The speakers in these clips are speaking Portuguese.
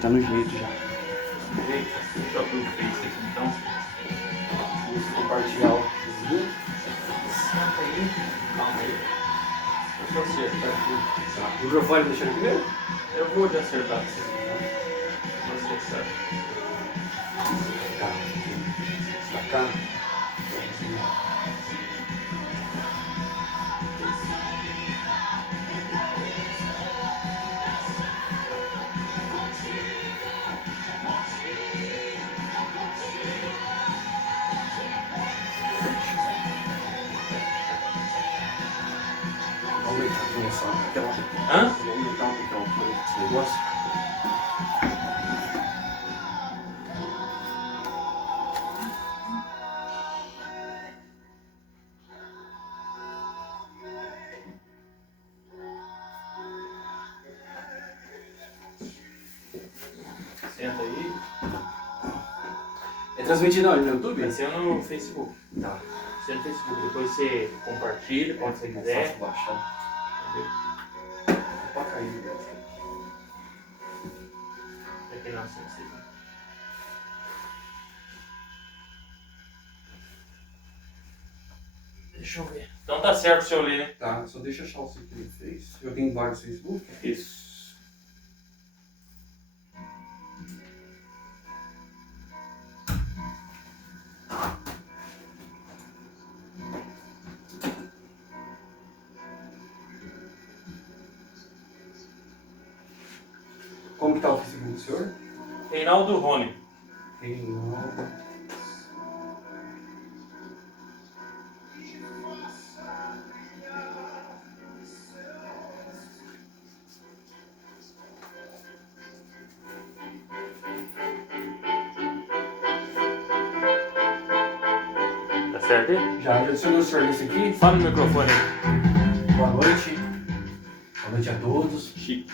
Tá no jeito já. Deixa eu abrir o Face aqui então. Vamos compartilhar o vídeo. Senta aí. Calma aí. Deixa eu acertar aqui. Tá. O microfone deixando primeiro? Eu vou de acertar pra você. Vou acertar. Tá. Pra cá. Vamos aumentar, começar aquela. Hã? Vamos aumentar um pouquinho esse negócio. Senta aí. É transmitido onde? No YouTube? Vai ser no Facebook. Tá. Vai ser no Facebook. Depois você compartilha quando você quiser. Fácil baixar. Entendeu? Pode cair. Aqui na sensei. Deixa eu ver. Então tá certo o seu ler, né? Tá, só deixa eu achar o que ele fez. Eu tenho vários Facebook. Isso. Como que tá o Facebook do senhor? Reinaldo Rony. Reinaldo. Tá certo aí? Já adicionou o senhor nesse aqui? Fala no microfone aí. Boa noite. Boa noite a todos. Chique.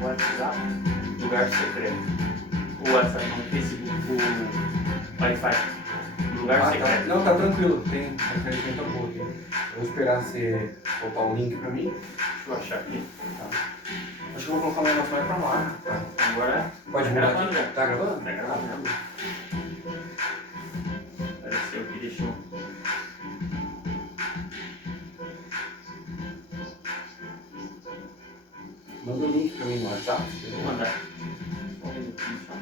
WhatsApp, lugar secreto. O WhatsApp no Facebook, o Wi-Fi, lugar Ah, tá. secreto. Não, tá tranquilo. Tem referência tá boa aqui. Eu vou esperar você botar o link pra mim. Deixa eu achar aqui. Tá. Acho que eu vou colocar um negócio mais pra lá. Tá. Agora Pode tá mudar gravando aqui? já. Tá gravando? Tá gravando já. Apareceu aqui, deixa eu... Manda o link pra mim no WhatsApp. Vou mandar. Só um minutinho só.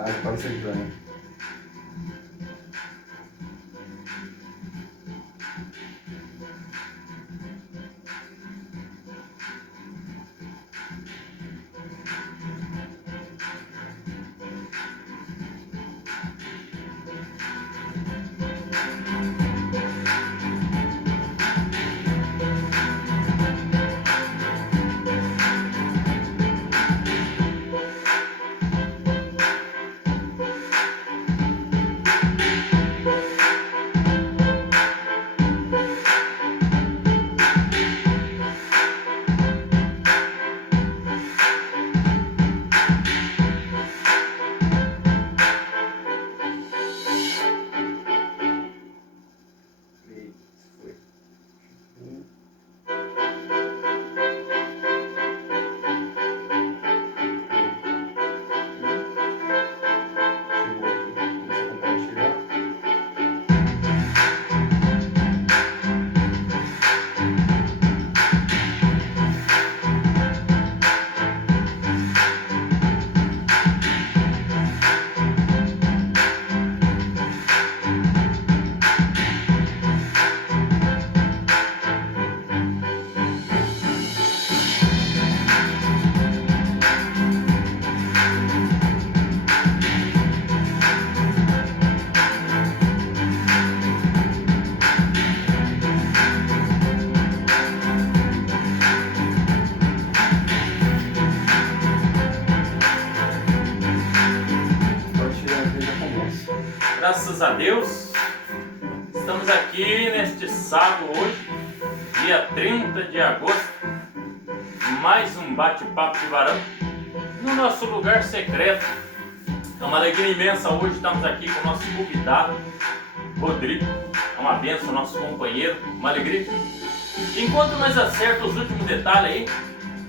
Ah, pode ser pra mim. Graças a Deus, estamos aqui neste sábado hoje, dia 30 de agosto, mais um bate-papo de varão no nosso lugar secreto. É uma alegria imensa hoje estamos aqui com o nosso convidado, Rodrigo. É uma bênção, nosso companheiro, uma alegria. Enquanto nós acertamos os últimos detalhes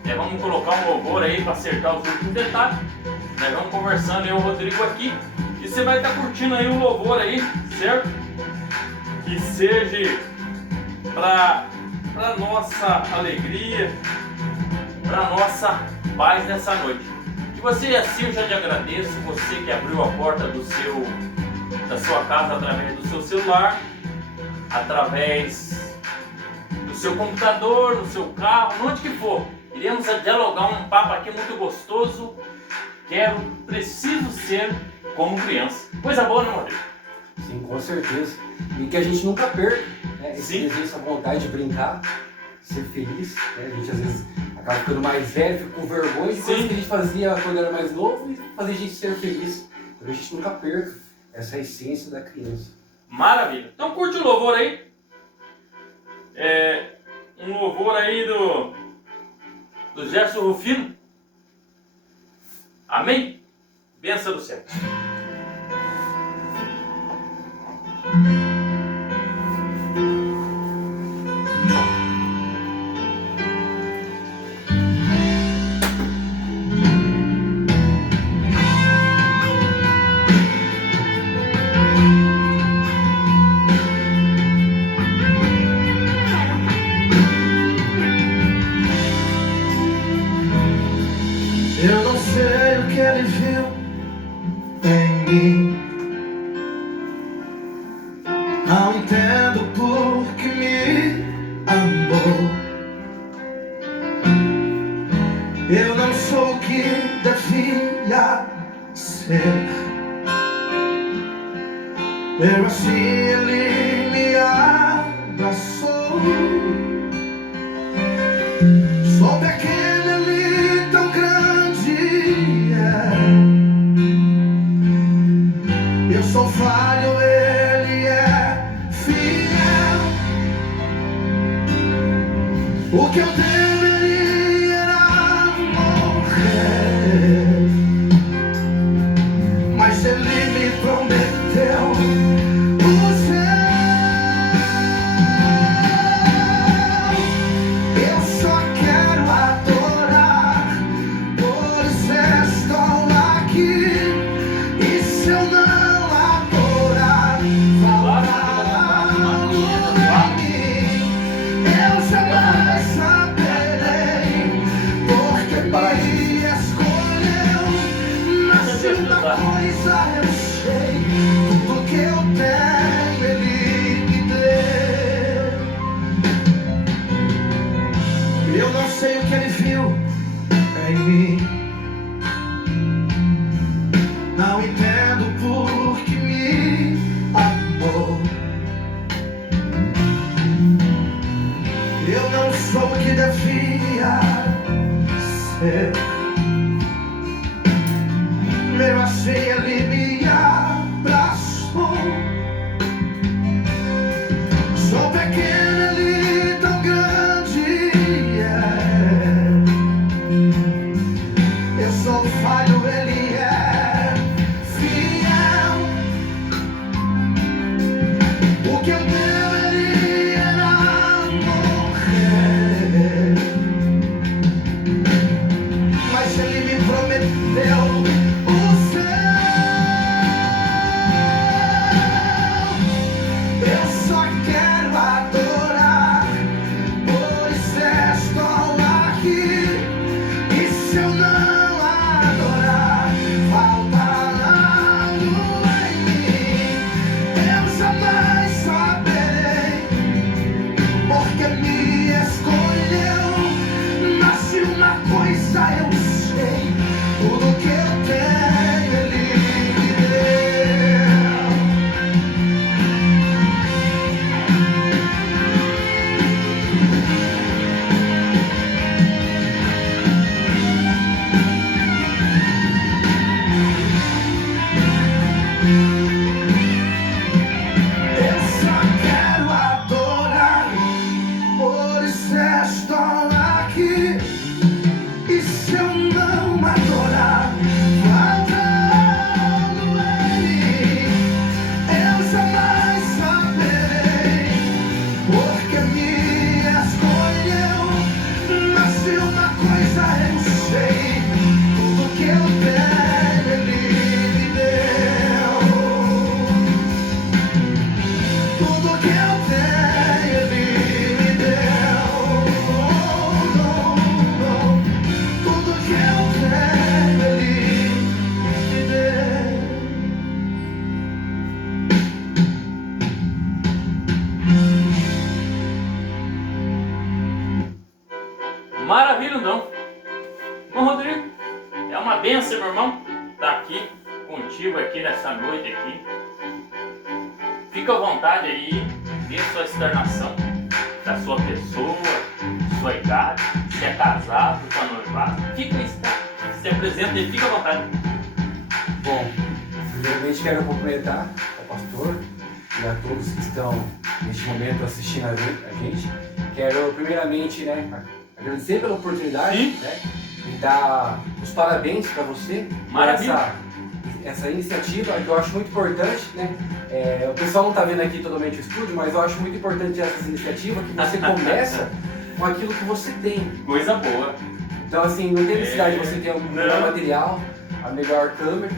aí, vamos colocar um louvor aí para acertar os últimos detalhes. Nós vamos conversando, eu e o Rodrigo aqui. E você vai estar curtindo aí o louvor aí, certo? Que seja para nossa alegria, para nossa paz nessa noite. E você assim eu já te agradeço, você que abriu a porta da sua casa através do seu celular, através do seu computador, no seu carro, onde que for. Iremos dialogar um papo aqui muito gostoso. Preciso ser como criança. Coisa boa, né, Rodrigo? Sim, com certeza. E que a gente nunca perca, né? Sim. Essa vontade de brincar, ser feliz, né? A gente às vezes acaba ficando mais velho, fica com vergonha de coisas que a gente fazia quando era mais novo e fazer a gente ser feliz. Então a gente nunca perca essa essência da criança. Maravilha. Então curte o louvor aí. Um louvor aí do Gerson Rufino. Amém? Bênção do céu. Eu não sei o que ele viu em mim, não entendo por que me amou. Eu não sou o que devia ser, mesmo assim ele me abraçou. Sou pequeno, ele tão grande é. Eu sou falho, ele é fiel. O que eu deveria era morrer, mas ele me prometeu o céu. Eu só quero adorar, por isso estou aqui. E se eu não adorar, faltará algo em mim. Eu jamais saberei, porque me escolheu. Mas se uma coisa eu sei, tudo que eu tenho ele me deu. Eu não sei o que ele viu em mim, não entendo por que me amou. Eu não sou o que devia ser, mesmo assim ele me abraçou. Sou pequeno, ele tão grande é. Eu sou falho, ele é fiel. O que eu deveria era morrer, mas ele me prometeu o céu. Eu só quero adorar, por isso estou aqui. E se eu não adorar, faltará algo em mim. Eu jamais saberei, porque me escolheu. Mas se uma coisa eu sei, tudo que eu tenho ele me deu. uma benção, meu irmão, estar aqui contigo aqui nessa noite aqui. Fica à vontade aí, dê sua externação da sua pessoa, sua idade, se é casado, se é noivado. Fica aí, se apresenta e fica à vontade. Bom, primeiramente quero cumprimentar ao pastor e a todos que estão neste momento assistindo a gente. Quero primeiramente, né, agradecer pela oportunidade, Sim. né, e dar os parabéns para você por Maravilha. essa iniciativa que eu acho muito importante, né? O pessoal não está vendo aqui totalmente o estúdio, mas eu acho muito importante essas iniciativas que você começa com aquilo que você tem. Coisa boa. Então assim, não tem necessidade de você ter o melhor Não. material, a melhor câmera,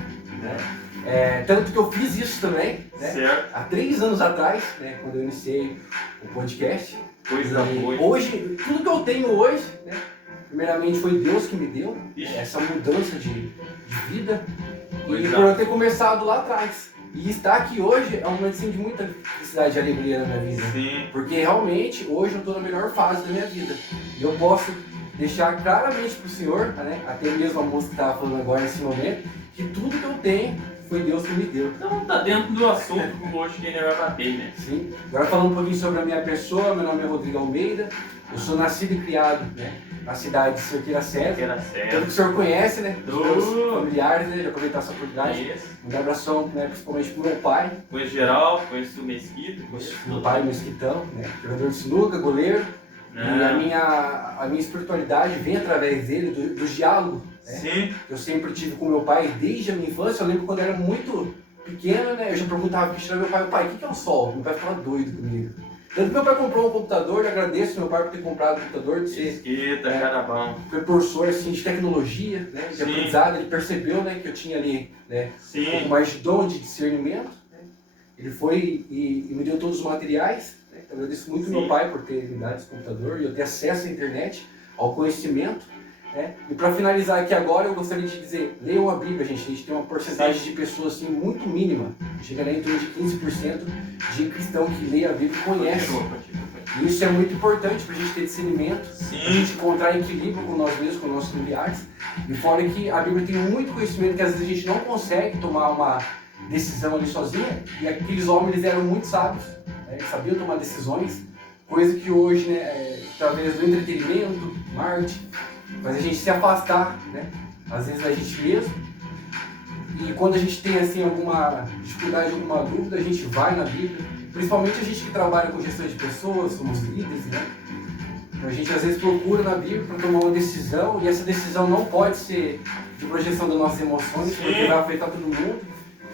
né? Tanto que eu fiz isso também, né? Certo. Há 3 anos atrás, né, quando eu iniciei o podcast. Coisa E boa. hoje, tudo que eu tenho hoje, né, primeiramente foi Deus que me deu, Ixi. essa mudança de vida. E Pois por é. eu ter começado lá atrás. E estar aqui hoje é um momento assim, de muita felicidade e alegria na minha vida. Sim. Porque realmente hoje eu estou na melhor fase da minha vida. E eu posso deixar claramente para o Senhor, né, até mesmo a moça que estava falando agora nesse momento, que tudo que eu tenho foi Deus que me deu. Então tá dentro do assunto que hoje que ele vai bater, né? Sim. Agora falando um pouquinho sobre a minha pessoa, meu nome é Rodrigo Almeida, eu sou nascido e criado, né, na cidade de Cerqueira César. Era Tanto certo. que o senhor conhece, né? Os meus Oh. familiares, né? Já aproveitar essa oportunidade. Isso. Um abração, né, principalmente pro meu pai, Conheço geral, conheço o Mesquita, conheço meu pai, Mesquitão, né? Jogador de sinuca, goleiro. E a minha espiritualidade vem através dele, do diálogo, né? Sim. Eu sempre tive com meu pai desde a minha infância. Eu lembro quando eu era muito pequeno, né? Eu já perguntava para meu pai, o que é o sol? Meu pai ficava doido comigo. Tanto que meu pai comprou um computador, eu agradeço meu pai por ter comprado um computador, de ser Mesquita, cara bom. precursor assim, de tecnologia, né? De Sim. aprendizado. Ele percebeu, né, que eu tinha ali, né, um pouco Sim. mais de dom de discernimento, né? Ele foi e me deu todos os materiais, né? Eu agradeço muito Sim. meu pai por ter me dado esse computador e eu ter acesso à internet, ao conhecimento, né? E para finalizar aqui agora, eu gostaria de dizer, leiam a Bíblia, gente. A gente tem uma porcentagem de pessoas assim, muito mínima, chega em torno de 15% de cristão que lê a Bíblia e conhece. Continua. E isso é muito importante para a gente ter discernimento, para a Sim. gente encontrar equilíbrio com nós mesmos, com nossos familiares. E fora que a Bíblia tem muito conhecimento que às vezes a gente não consegue tomar uma decisão ali sozinha. E aqueles homens eles eram muito sábios, né? Eles sabiam tomar decisões, coisa que hoje, né, através do entretenimento, marketing, faz a gente se afastar, né, às vezes da gente mesmo. E quando a gente tem assim alguma dificuldade, alguma dúvida, a gente vai na Bíblia. Principalmente a gente que trabalha com gestão de pessoas, somos líderes, né? Então a gente às vezes procura na Bíblia para tomar uma decisão e essa decisão não pode ser de projeção das nossas emoções, Sim. porque vai afetar todo mundo.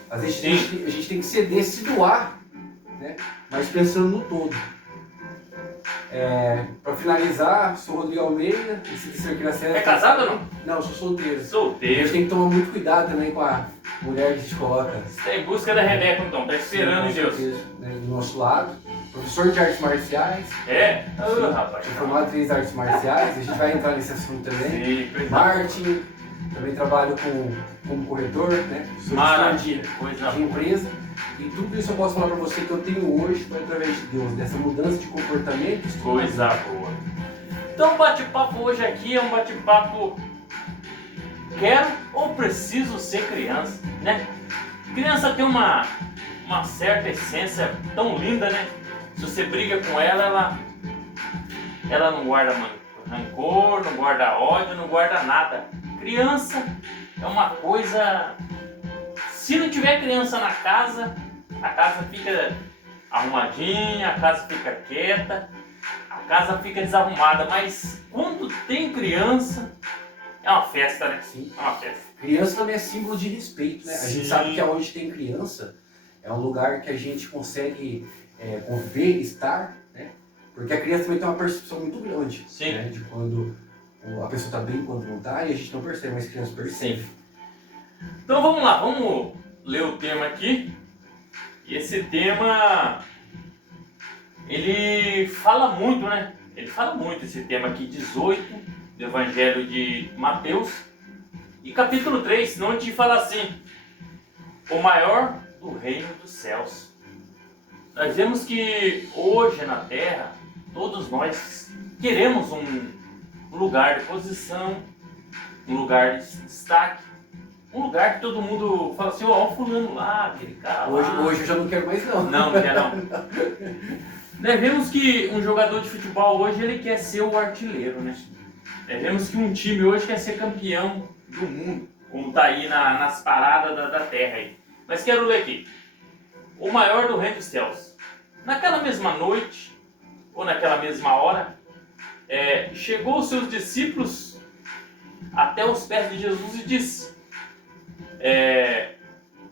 Às vezes a gente tem que ceder, se doar, né? Mas pensando no todo. Para finalizar, sou Rodrigo Almeida, esse que Cerqueira César. É casado ou não? Não, sou solteiro. A gente Solteiro. tem que tomar muito cuidado também com a mulher que a gente coloca. Você tá em busca da Rebeca, então. Tá esperando em Deus. Né, do nosso lado. Professor de artes marciais. É? Ô, rapaz. Sou formado em 3 artes marciais. A gente vai entrar nesse assunto também. Sim, coisa Marketing. Também trabalho como corretor, né? Sou gestor maravilha. Coisa de boa. empresa. E tudo isso eu posso falar para você que eu tenho hoje foi através de Deus, dessa mudança de comportamento. Coisa boa. Então o bate-papo hoje aqui é um bate-papo quero ou preciso ser criança, né? Criança tem uma certa essência tão linda, né? Se você briga com ela não guarda rancor, não guarda ódio, não guarda nada. Criança é uma coisa... Se não tiver criança na casa, a casa fica arrumadinha, a casa fica quieta, a casa fica desarrumada, mas quando tem criança, é uma festa, né? Sim. É uma festa. Criança também é símbolo de respeito, né? A gente Sim. sabe que onde tem criança é um lugar que a gente consegue conviver, estar, né? Porque a criança também tem uma percepção muito grande, Sim. né? De quando a pessoa está bem, quando não está, e a gente não percebe, mas a criança percebe. Então vamos lá, vamos ler o tema aqui. E esse tema, ele fala muito, né? Ele fala muito esse tema aqui, 18, do Evangelho de Mateus. E capítulo 3, onde fala assim: o maior do reino dos céus. Nós vemos que hoje na Terra, todos nós queremos um lugar de posição, um lugar de destaque. um lugar que todo mundo fala assim, ó, o fulano lá, aquele cara lá. Hoje eu já não quero mais não. Não quer não. Nós vemos que um jogador de futebol hoje, ele quer ser o artilheiro, né? Nós vemos que um time hoje quer ser campeão do mundo, como tá aí nas paradas da terra aí. Mas quero ler aqui. O maior do reino dos céus. Naquela mesma noite, ou naquela mesma hora, chegou os seus discípulos até os pés de Jesus e disse,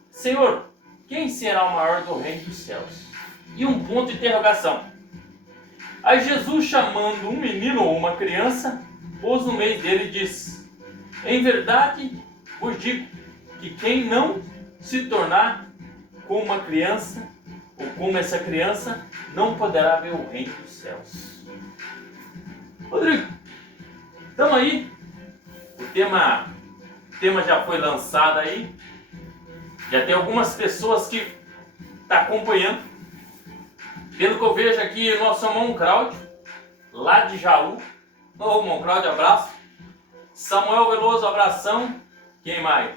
Senhor, quem será o maior do reino dos céus? E um ponto de interrogação. Aí Jesus, chamando um menino ou uma criança, pôs no meio dele e disse, em verdade vos digo que quem não se tornar como uma criança, ou como essa criança, não poderá ver o reino dos céus. Rodrigo, estamos aí. O tema já foi lançado aí. Já tem algumas pessoas que estão acompanhando. Pelo que eu vejo aqui, nosso irmão Cláudio, lá de Jaú. Ô, irmão Cláudio, abraço. Samuel Veloso, abração. Quem mais?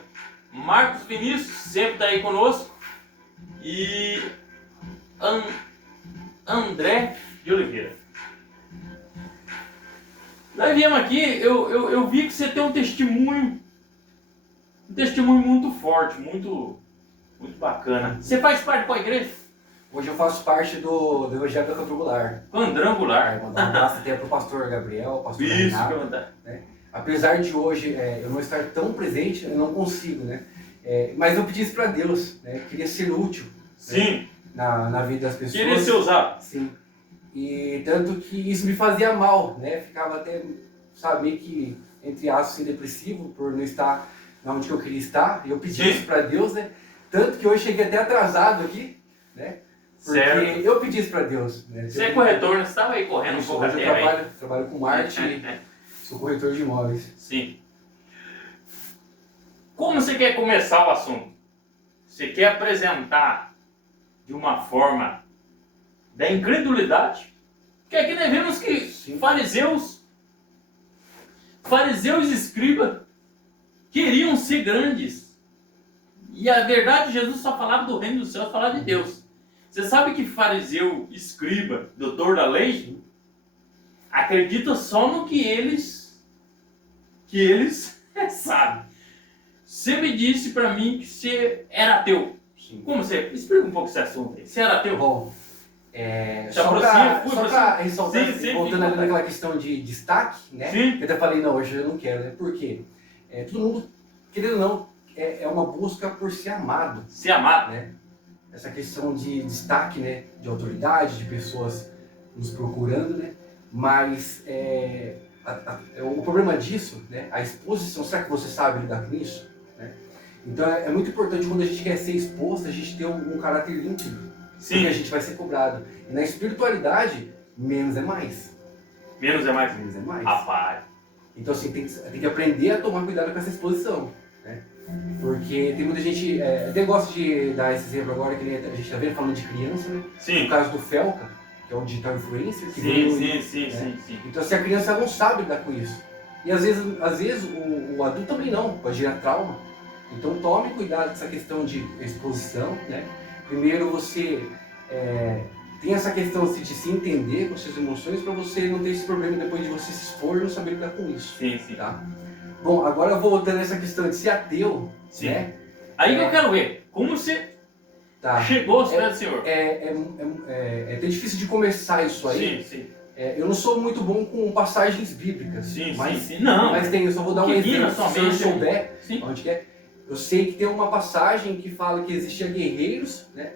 Marcos Vinícius, sempre está aí conosco. E André de Oliveira. Nós viemos aqui, eu vi que você tem um testemunho muito forte, muito bacana. Você faz parte de qual igreja? Hoje eu faço parte do Evangelho da Quadrangular. Quadrangular. Mandar um abraço até pro pastor Gabriel, pastor Isso, Renato, que eu mandar. né? Apesar de hoje eu não estar tão presente, eu não consigo, né? Mas eu pedi isso para Deus, né? Queria ser útil, Sim. né? Na vida das pessoas. Queria ser usado. Sim. E tanto que isso me fazia mal, né? Ficava até, sabe, meio que, entre aspas, assim, depressivo por não estar onde eu queria estar. E eu pedi isso para Deus, né? Tanto que hoje cheguei até atrasado aqui, né? Porque certo. eu pedi isso para Deus, né? Você é corretor, né? Você estava aí correndo um pouco Hoje até eu aí. trabalho com marketing, sou corretor de imóveis. Sim. Como você quer começar o assunto? Você quer apresentar de uma forma da incredulidade? Porque aqui nós vemos que Sim. fariseus e escribas queriam ser grandes. E a verdade, Jesus só falava do reino dos céus, falava de Deus. Você sabe que fariseu, escriba, doutor da lei, acredita só no que eles sabem. Você me disse para mim que você era ateu. Sim. Como você? Explica um pouco esse assunto aí. Você era ateu? Bom, Se aproxima, fui, só para ressaltar, sim, voltando ali naquela questão de destaque, né? Sim. Eu até falei, não, hoje eu não quero, né? Por quê? Todo mundo, querendo ou não, é uma busca por ser amado, Se amar. né? Essa questão de destaque, né? De autoridade, de pessoas nos procurando, né? Mas o problema disso, né? A exposição, será que você sabe lidar com isso? Né? Então é muito importante quando a gente quer ser exposto, a gente ter um caráter íntegro. Sim. Porque a gente vai ser cobrado. E na espiritualidade, menos é mais. Menos é mais. Menos é mais. Rapaz. Então assim, tem que aprender a tomar cuidado com essa exposição. Né? Porque tem muita gente, até gosto de dar esse exemplo agora, que a gente está vendo, falando de criança, né? Sim. No caso do Felca, que é o digital influencer. Que Sim, veio, sim. Então assim, a criança não sabe lidar com isso. E às vezes o adulto também não, pode gerar trauma. Então tome cuidado com essa questão de exposição, né? Primeiro você tem essa questão de se entender com suas emoções para você não ter esse problema depois de você se expor e não saber lidar com isso. Sim. Tá? Bom, agora voltando a essa questão de ser ateu, Sim. né? Aí que eu quero ver. Como você Tá. chegou aos pés do Senhor? É até difícil de começar isso aí. Sim. Eu não sou muito bom com passagens bíblicas. Sim. Não. Mas tem, eu só vou dar um Que vira exemplo. Se o senhor somente, souber Sim. onde que é. Eu sei que tem uma passagem que fala que existia guerreiros, né?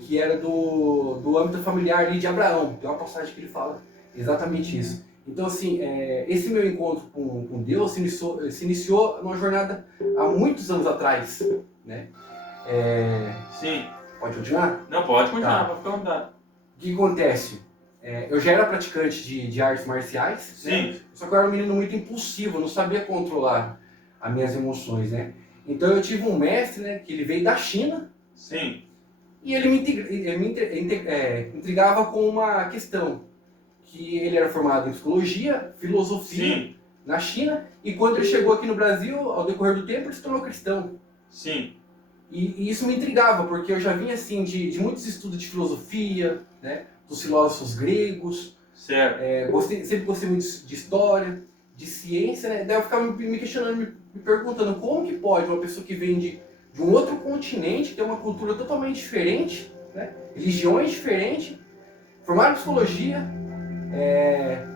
Que era do âmbito familiar ali de Abraão. Tem uma passagem que ele fala exatamente isso. Então, assim, esse meu encontro com Deus se iniciou numa jornada há muitos anos atrás, né? Sim. Pode continuar? Não, pode continuar, Tá. pode ficar à vontade. O que acontece? Eu já era praticante de artes marciais, Sim. né? Só que eu era um menino muito impulsivo, eu não sabia controlar as minhas emoções, né? Então eu tive um mestre, né, que ele veio da China, Sim. e ele me intrigava com uma questão, que ele era formado em psicologia, filosofia Sim. na China, E quando ele chegou aqui no Brasil, ao decorrer do tempo, ele se tornou cristão. Sim. E isso me intrigava, porque eu já vinha assim de muitos estudos de filosofia, né, dos filósofos gregos, Certo. sempre gostei muito de história, de ciência, né? Daí eu ficava me questionando, me perguntando como que pode uma pessoa que vem de um outro continente, ter uma cultura totalmente diferente, né, religiões diferentes, formado em psicologia,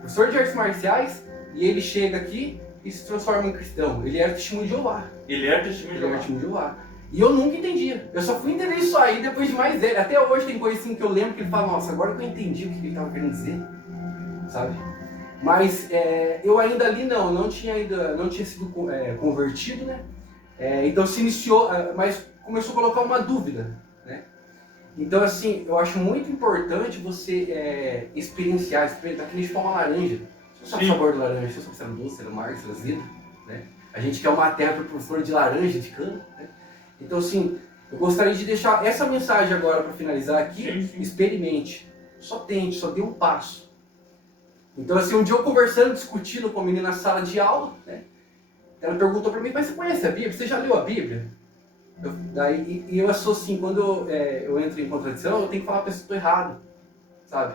professor de artes marciais, e ele chega aqui e se transforma em cristão. Ele era testemunho de Jeová. Ele era testemunho de Ele era Jeová. testemunho de Jeová. E eu nunca entendia. Eu só fui entender isso aí depois de mais velho. Até hoje tem coisa assim que eu lembro que ele fala, nossa, agora que eu entendi o que ele estava querendo dizer, sabe? Mas eu ainda ali não tinha sido convertido, né? Então se iniciou, mas começou a colocar uma dúvida, né? Então assim, eu acho muito importante você experimentar que nem chupar uma laranja. Você sabe o sabor da laranja, você sabe se ela é doce, se ela é amarga, se ela é azeda, né? A gente quer uma terra para flor de laranja, de cana, né? Então assim, eu gostaria de deixar essa mensagem agora para finalizar aqui. Sim. Experimente, só tente, só dê um passo. Então assim, um dia eu conversando, discutindo com a menina na sala de aula, né? Ela perguntou para mim, mas você conhece a Bíblia? Você já leu a Bíblia? Eu sou assim, quando eu entro em contradição, eu tenho que falar para a pessoa que estou errado, sabe?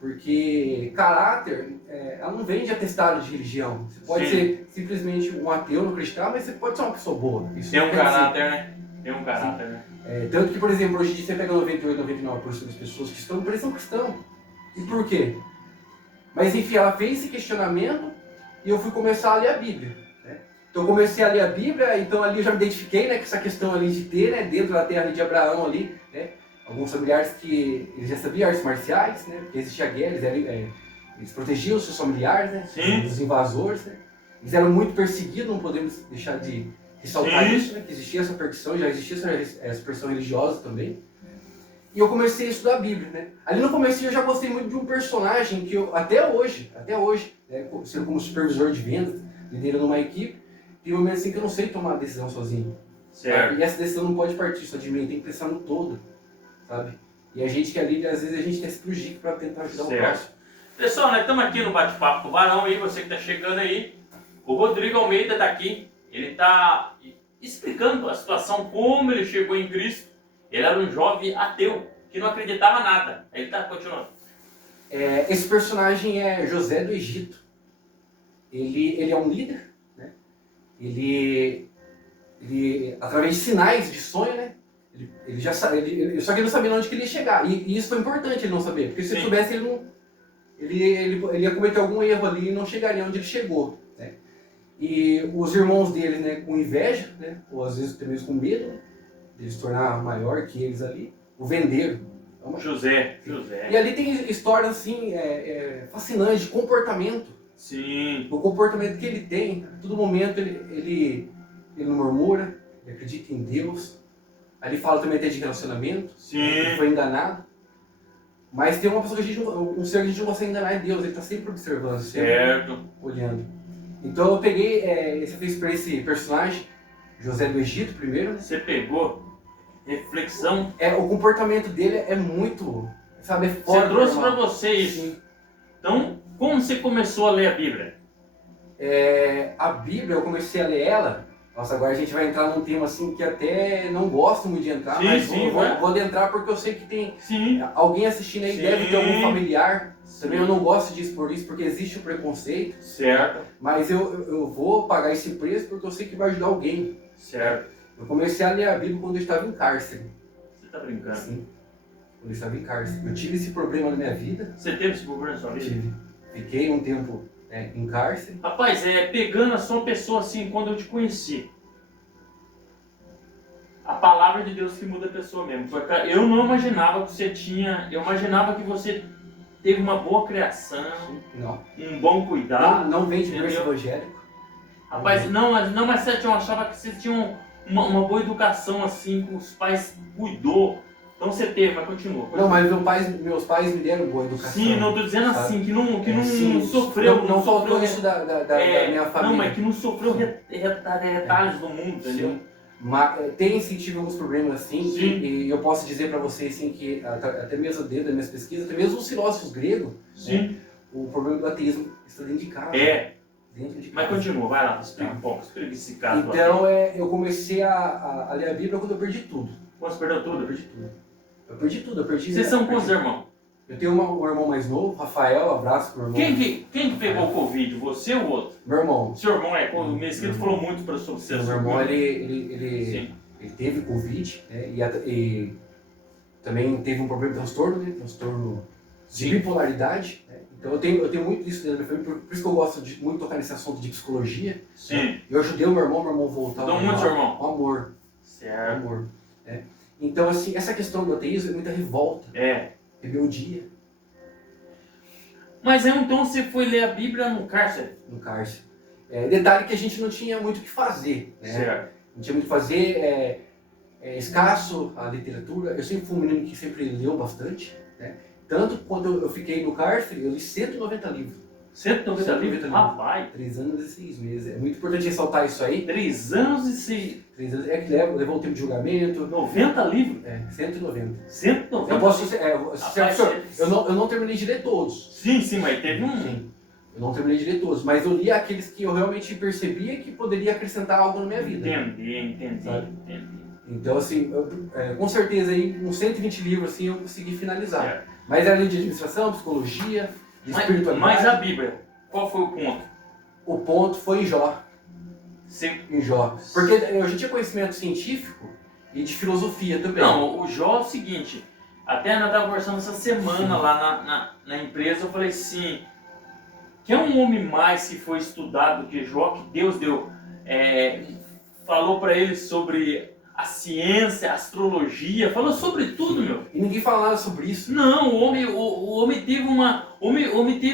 Porque caráter, ela não vem de atestado de religião. Você pode ser simplesmente um ateu, não cristão, mas você pode ser uma pessoa boa. Isso Tem um não quer dizer- caráter, né? Tem um caráter, né? Tanto que, por exemplo, hoje em dia você pega 98, 99% das pessoas que estão presos são cristãos. E por quê? Mas enfim, ela fez esse questionamento e eu fui começar a ler a Bíblia, né? Então eu comecei a ler a Bíblia, então ali eu já me identifiquei, né, com essa questão ali de ter, né, dentro da terra de Abraão ali, né, alguns familiares que eles já sabiam artes marciais, né, porque existia guerra, eles protegiam os seus familiares, né, Sim. dos invasores, né. Eles eram muito perseguidos, não podemos deixar de ressaltar Sim. isso, né, que existia essa perseguição, já existia essa perseguição religiosa também. E eu comecei a estudar a Bíblia, né. Ali no começo eu já gostei muito de um personagem que eu, até hoje, né, sendo como supervisor de vendas, liderando uma equipe, tem um momento assim que eu não sei tomar a decisão sozinho. Certo. E essa decisão não pode partir só de mim, tem que pensar no todo, sabe? E a gente que é líder, às vezes a gente quer se fugir para tentar ajudar o Certo. próximo. Pessoal, nós estamos aqui no Bate-Papo Tubarão aí, você que está chegando aí. O Rodrigo Almeida está aqui, ele está explicando a situação, como ele chegou em Cristo. Ele era um jovem ateu, que não acreditava nada. Ele está continuando. Esse personagem é José do Egito. Ele é um líder, né? Ele através de sinais de sonho, né? Ele já sabe, só que ele não sabia onde que ele ia chegar. E isso foi importante ele não saber, porque se ele Sim. soubesse, ele ia cometer algum erro ali e não chegaria onde ele chegou, né? E os irmãos dele, né, com inveja, né, ou às vezes até mesmo com medo, né, de ele se tornar maior que eles ali, o venderam. José. E ali tem histórias assim, fascinantes de comportamento. Sim. O comportamento que ele tem, a todo momento ele não murmura, ele acredita em Deus. Aí ele fala também até de relacionamento, Sim. ele foi enganado. Mas tem uma pessoa que um ser que a gente não consegue enganar, é Deus, ele está sempre observando, sempre Certo. olhando. Então eu peguei esse personagem, José do Egito primeiro, né? Você pegou reflexão. O comportamento dele é muito, sabe, é fora Você do trouxe para normal. você isso. Sim. Então, como você começou a ler a Bíblia? A Bíblia, eu comecei a ler ela. Nossa, agora a gente vai entrar num tema assim que até não gosto muito de entrar, Sim, mas sim, vou vai. adentrar porque eu sei que tem Sim. alguém assistindo aí, Sim. deve ter algum familiar. Também eu não gosto de expor isso porque existe o preconceito, Certo. mas eu vou pagar esse preço porque eu sei que vai ajudar alguém. Certo. Eu comecei a ler a Bíblia quando eu estava em cárcere. Você tá brincando? Sim, quando eu estava em cárcere. Eu tive esse problema na minha vida. Você teve esse problema na sua vida? Tive. Fiquei um tempo em cárcere. Rapaz, pegando a sua pessoa assim, quando eu te conheci, a palavra de Deus que muda a pessoa mesmo. Eu não imaginava que você tinha, eu imaginava que você teve uma boa criação, Não. um bom cuidado. Não vem de berço entendeu? evangélico. Rapaz, não, mas você achava que você tinha uma boa educação assim, que os pais cuidou. Então você teve, mas continua. Não, mas meus pais me deram boa educação. Sim, não tô dizendo sabe? assim, que não Sim, sofreu. Não faltou sofreu isso da minha família. Não, mas que não sofreu retalhos do mundo, entendeu? Sim. Mas tive alguns problemas assim, Sim. e eu posso dizer para vocês assim, que até mesmo dentro das minhas pesquisas, até mesmo os filósofos gregos, Sim. né, o problema do ateísmo está dentro de casa. É. dentro de casa. Mas continua, vai lá, explica um pouco, explica esse caso. Então eu comecei a ler a Bíblia quando eu perdi tudo. Você perdeu tudo? Eu perdi tudo. Eu perdi tudo, eu perdi. Vocês são eu perdi. quantos irmãos? Eu tenho um irmão mais novo, Rafael, abraço pro meu irmão. Quem que pegou o Covid? Você ou o outro? Meu irmão. Seu irmão o Mesquita falou muito para você. Meu irmão, ele Sim. teve Covid, né? E também teve um problema de transtorno, né? Transtorno de Sim. bipolaridade. Né? Então eu tenho muito isso dentro da minha família, por isso que eu gosto de muito tocar nesse assunto de psicologia. Sim. Né? Eu ajudei o meu irmão voltar ao Dou muito, seu irmão. ao amor. Certo. Amor. Né? Então, assim, essa questão do ateísmo é muita revolta, rebeldia Mas então você foi ler a Bíblia no cárcere? no cárcere. Detalhe que a gente não tinha muito o que fazer. Né? Certo. Não tinha muito o que fazer, escasso a literatura. Eu sempre fui um menino que sempre leu bastante. Né? Tanto quando eu fiquei no cárcere, eu li 190 livros. 190 livros? Rapaz, 3 anos e 6 meses. É muito importante ressaltar isso aí. 3 anos e 6... 3 anos, que levou um tempo de julgamento. 90 livros? 190. 190? Eu posso Rapaz, eu não terminei de ler todos. Sim, mas teve um... Sim. Eu não terminei de ler todos, mas eu li aqueles que eu realmente percebia que poderia acrescentar algo na minha vida. Entendi. Então, assim, com certeza aí, uns 120 livros assim, eu consegui finalizar. Certo. Mas era de administração, psicologia, de espiritualidade. Mas a Bíblia, qual foi o ponto? O ponto foi em Jó. Você... Em Jó. Porque eu já tinha conhecimento científico e de filosofia também. Não, o Jó é o seguinte, até nós estávamos conversando essa semana lá na empresa, eu falei assim, que é um homem mais que foi estudado do que Jó, que Deus deu, falou para ele sobre a ciência, a astrologia, falou sobre tudo, meu. E ninguém fala nada sobre isso. Não, o homem teve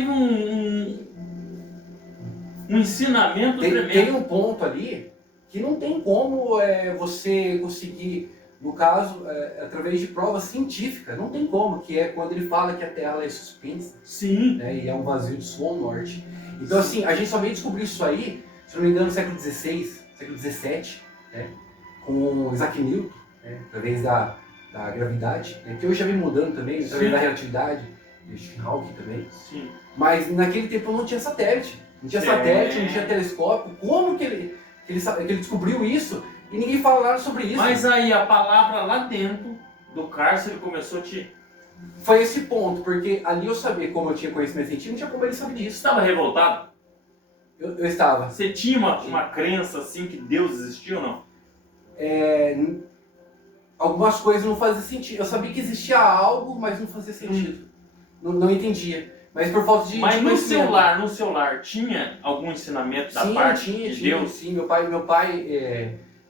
um ensinamento tremendo. Tem um ponto ali que não tem como você conseguir, no caso, através de prova científica, não tem como, que é quando ele fala que a Terra é suspensa, Sim. né, e é um vazio de sul ao norte. Então, assim, a gente só veio descobrir isso aí, se não me engano, no século XVI, século XVII, né, com Isaac Newton, né, através da gravidade, né, que hoje já vem mudando também, através da relatividade, de Stephen Hawking também. Sim. Mas naquele tempo não tinha satélite. Não tinha satélite, não tinha telescópio. Como que ele descobriu isso e ninguém fala nada sobre isso? Mas aí a palavra lá dentro do cárcere começou a te... Foi esse ponto, porque ali eu sabia como eu tinha conhecimento científico, não tinha como ele saber Você disso. estava revoltado? Eu estava. Você tinha uma crença assim que Deus existiu ou não? Algumas coisas não faziam sentido. Eu sabia que existia algo, mas não fazia sentido. Não entendia. Mas por falta de Mas conhecimento. no celular tinha algum ensinamento da Sim, parte tinha, de Deus? Sim, meu pai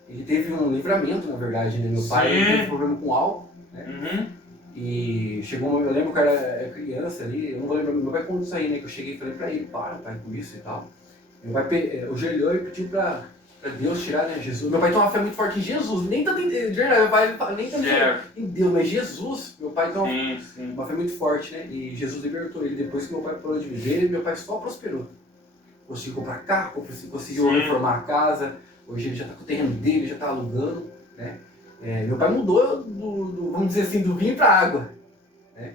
ele teve um livramento, na verdade, né? Meu pai Sim. teve problema com álcool, né? Uhum. E chegou, eu lembro que eu era criança ali, eu não vou lembrar, meu pai contou isso aí, né? Que eu cheguei e falei pra ele, para, pai, com isso e tal. Meu pai ajoelhou e pediu pra Deus tirar, né, Jesus. Meu pai tem uma fé muito forte em Jesus, nem tanto de verdade, meu pai nem tanto em Deus, mas Jesus, meu pai tem uma fé muito forte, né? E Jesus libertou ele depois que meu pai parou de viver, meu pai só prosperou. Conseguiu comprar carro, conseguiu reformar a casa, hoje ele já tá com o terreno dele, já tá alugando, né? Meu pai mudou vamos dizer assim, do vinho para água, né?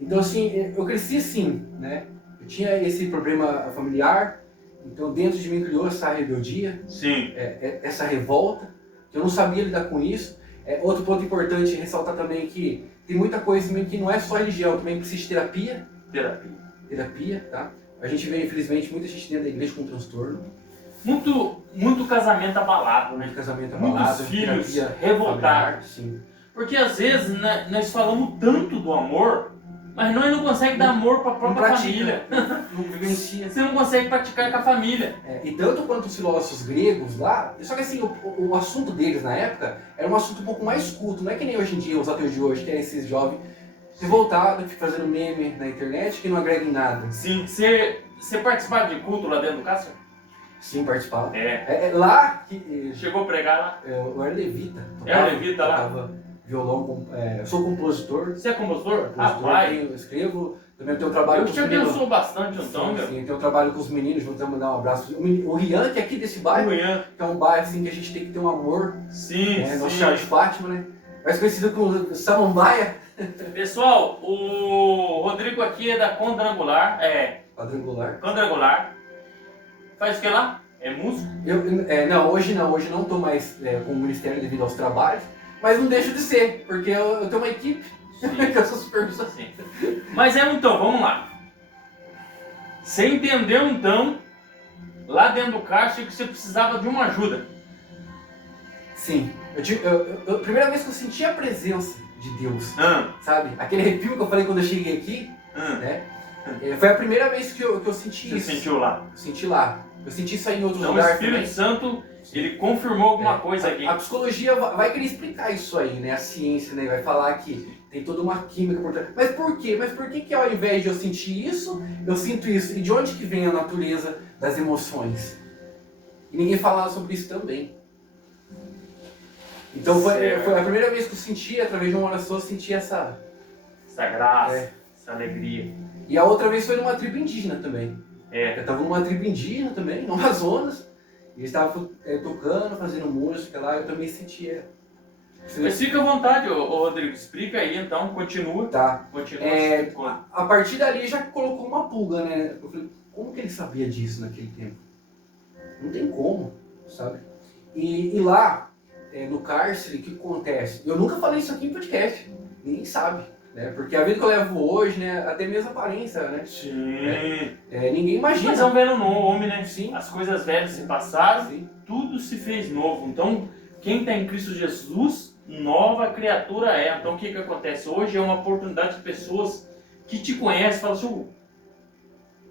Então, assim, eu cresci assim, né? Eu tinha esse problema familiar, então dentro de mim criou essa rebeldia, Sim. essa revolta, que eu não sabia lidar com isso. Outro ponto importante ressaltar também que tem muita coisa também que não é só religião, também precisa de terapia, tá? A gente vê, infelizmente, muita gente dentro da igreja com transtorno. Muito casamento abalado, né? Muito casamento abalado, muitos filhos revoltados. Sim. Porque às vezes nós falamos tanto do amor, mas nós não conseguimos dar amor para a própria família. Não vivencia. Você não consegue praticar com a família. E tanto quanto os filósofos gregos lá, só que assim, o assunto deles na época era um assunto um pouco mais culto, não é que nem hoje em dia, os ateus de hoje, que é esses jovens revoltados, fazendo meme na internet que não agrega em nada. Sim, você participava de culto lá dentro do cárcere? Sim, participava. Lá que... Chegou a pregar lá? Eu era levita. Levita lá? Tocava violão, eu sou compositor. Você é compositor? Rapaz! Eu escrevo, também tenho um trabalho com os meninos. Eu te abençoo bastante então, meu. Sim, eu tenho um trabalho com os meninos, vou mandar um abraço. O Rian, que é aqui desse bairro, que é um bairro assim que a gente tem que ter um amor. Sim, sim. Nosso Charles Fátima, né? Mais conhecido como Samambaia. Pessoal, o Rodrigo aqui é da Quadrangular. Quadrangular. Quadrangular. Faz o que lá? É músico? Não, hoje não estou mais com o ministério devido aos trabalhos, mas não deixo de ser, porque eu tenho uma equipe que eu sou supervisor. Sim. Mas então, vamos lá. Você entendeu então, lá dentro do caixa, que você precisava de uma ajuda. Sim, a primeira vez que eu senti a presença de Deus, Ah, sabe? Aquele arrepio que eu falei quando eu cheguei aqui, ah. né? Foi a primeira vez que eu senti Você isso. sentiu lá. Eu senti lá. Eu senti isso aí em outros Então o lugares Espírito também. Santo, ele confirmou alguma coisa aqui. A psicologia vai querer explicar isso aí, né? A ciência, né? Vai falar que tem toda uma química por trás. Mas por quê? Mas por que ao invés de eu sentir isso, eu sinto isso? E de onde que vem a natureza das emoções? E ninguém falava sobre isso também. Então foi a primeira vez que eu senti, através de uma oração, eu senti essa Graça, essa alegria. E a outra vez foi numa tribo indígena também. É. Eu estava numa tribo indígena também, no Amazonas. E eles estavam tocando, fazendo música lá, eu também sentia. Mas fica à vontade, ô Rodrigo, explica aí então, continua. Tá. Continua. A partir dali já colocou uma pulga, né? Eu falei, como que ele sabia disso naquele tempo? Não tem como, sabe? E lá, no cárcere, o que acontece? Eu nunca falei isso aqui em podcast, ninguém sabe. Né? Porque a vida que eu levo hoje, né, até mesmo a aparência, né? Sim. Ninguém imagina. Mas é um velho nome, né? Sim. As coisas velhas se passaram, Sim. tudo se fez novo. Então, quem está em Cristo Jesus, nova criatura é. Então, o que acontece? Hoje é uma oportunidade de pessoas que te conhecem, falam assim,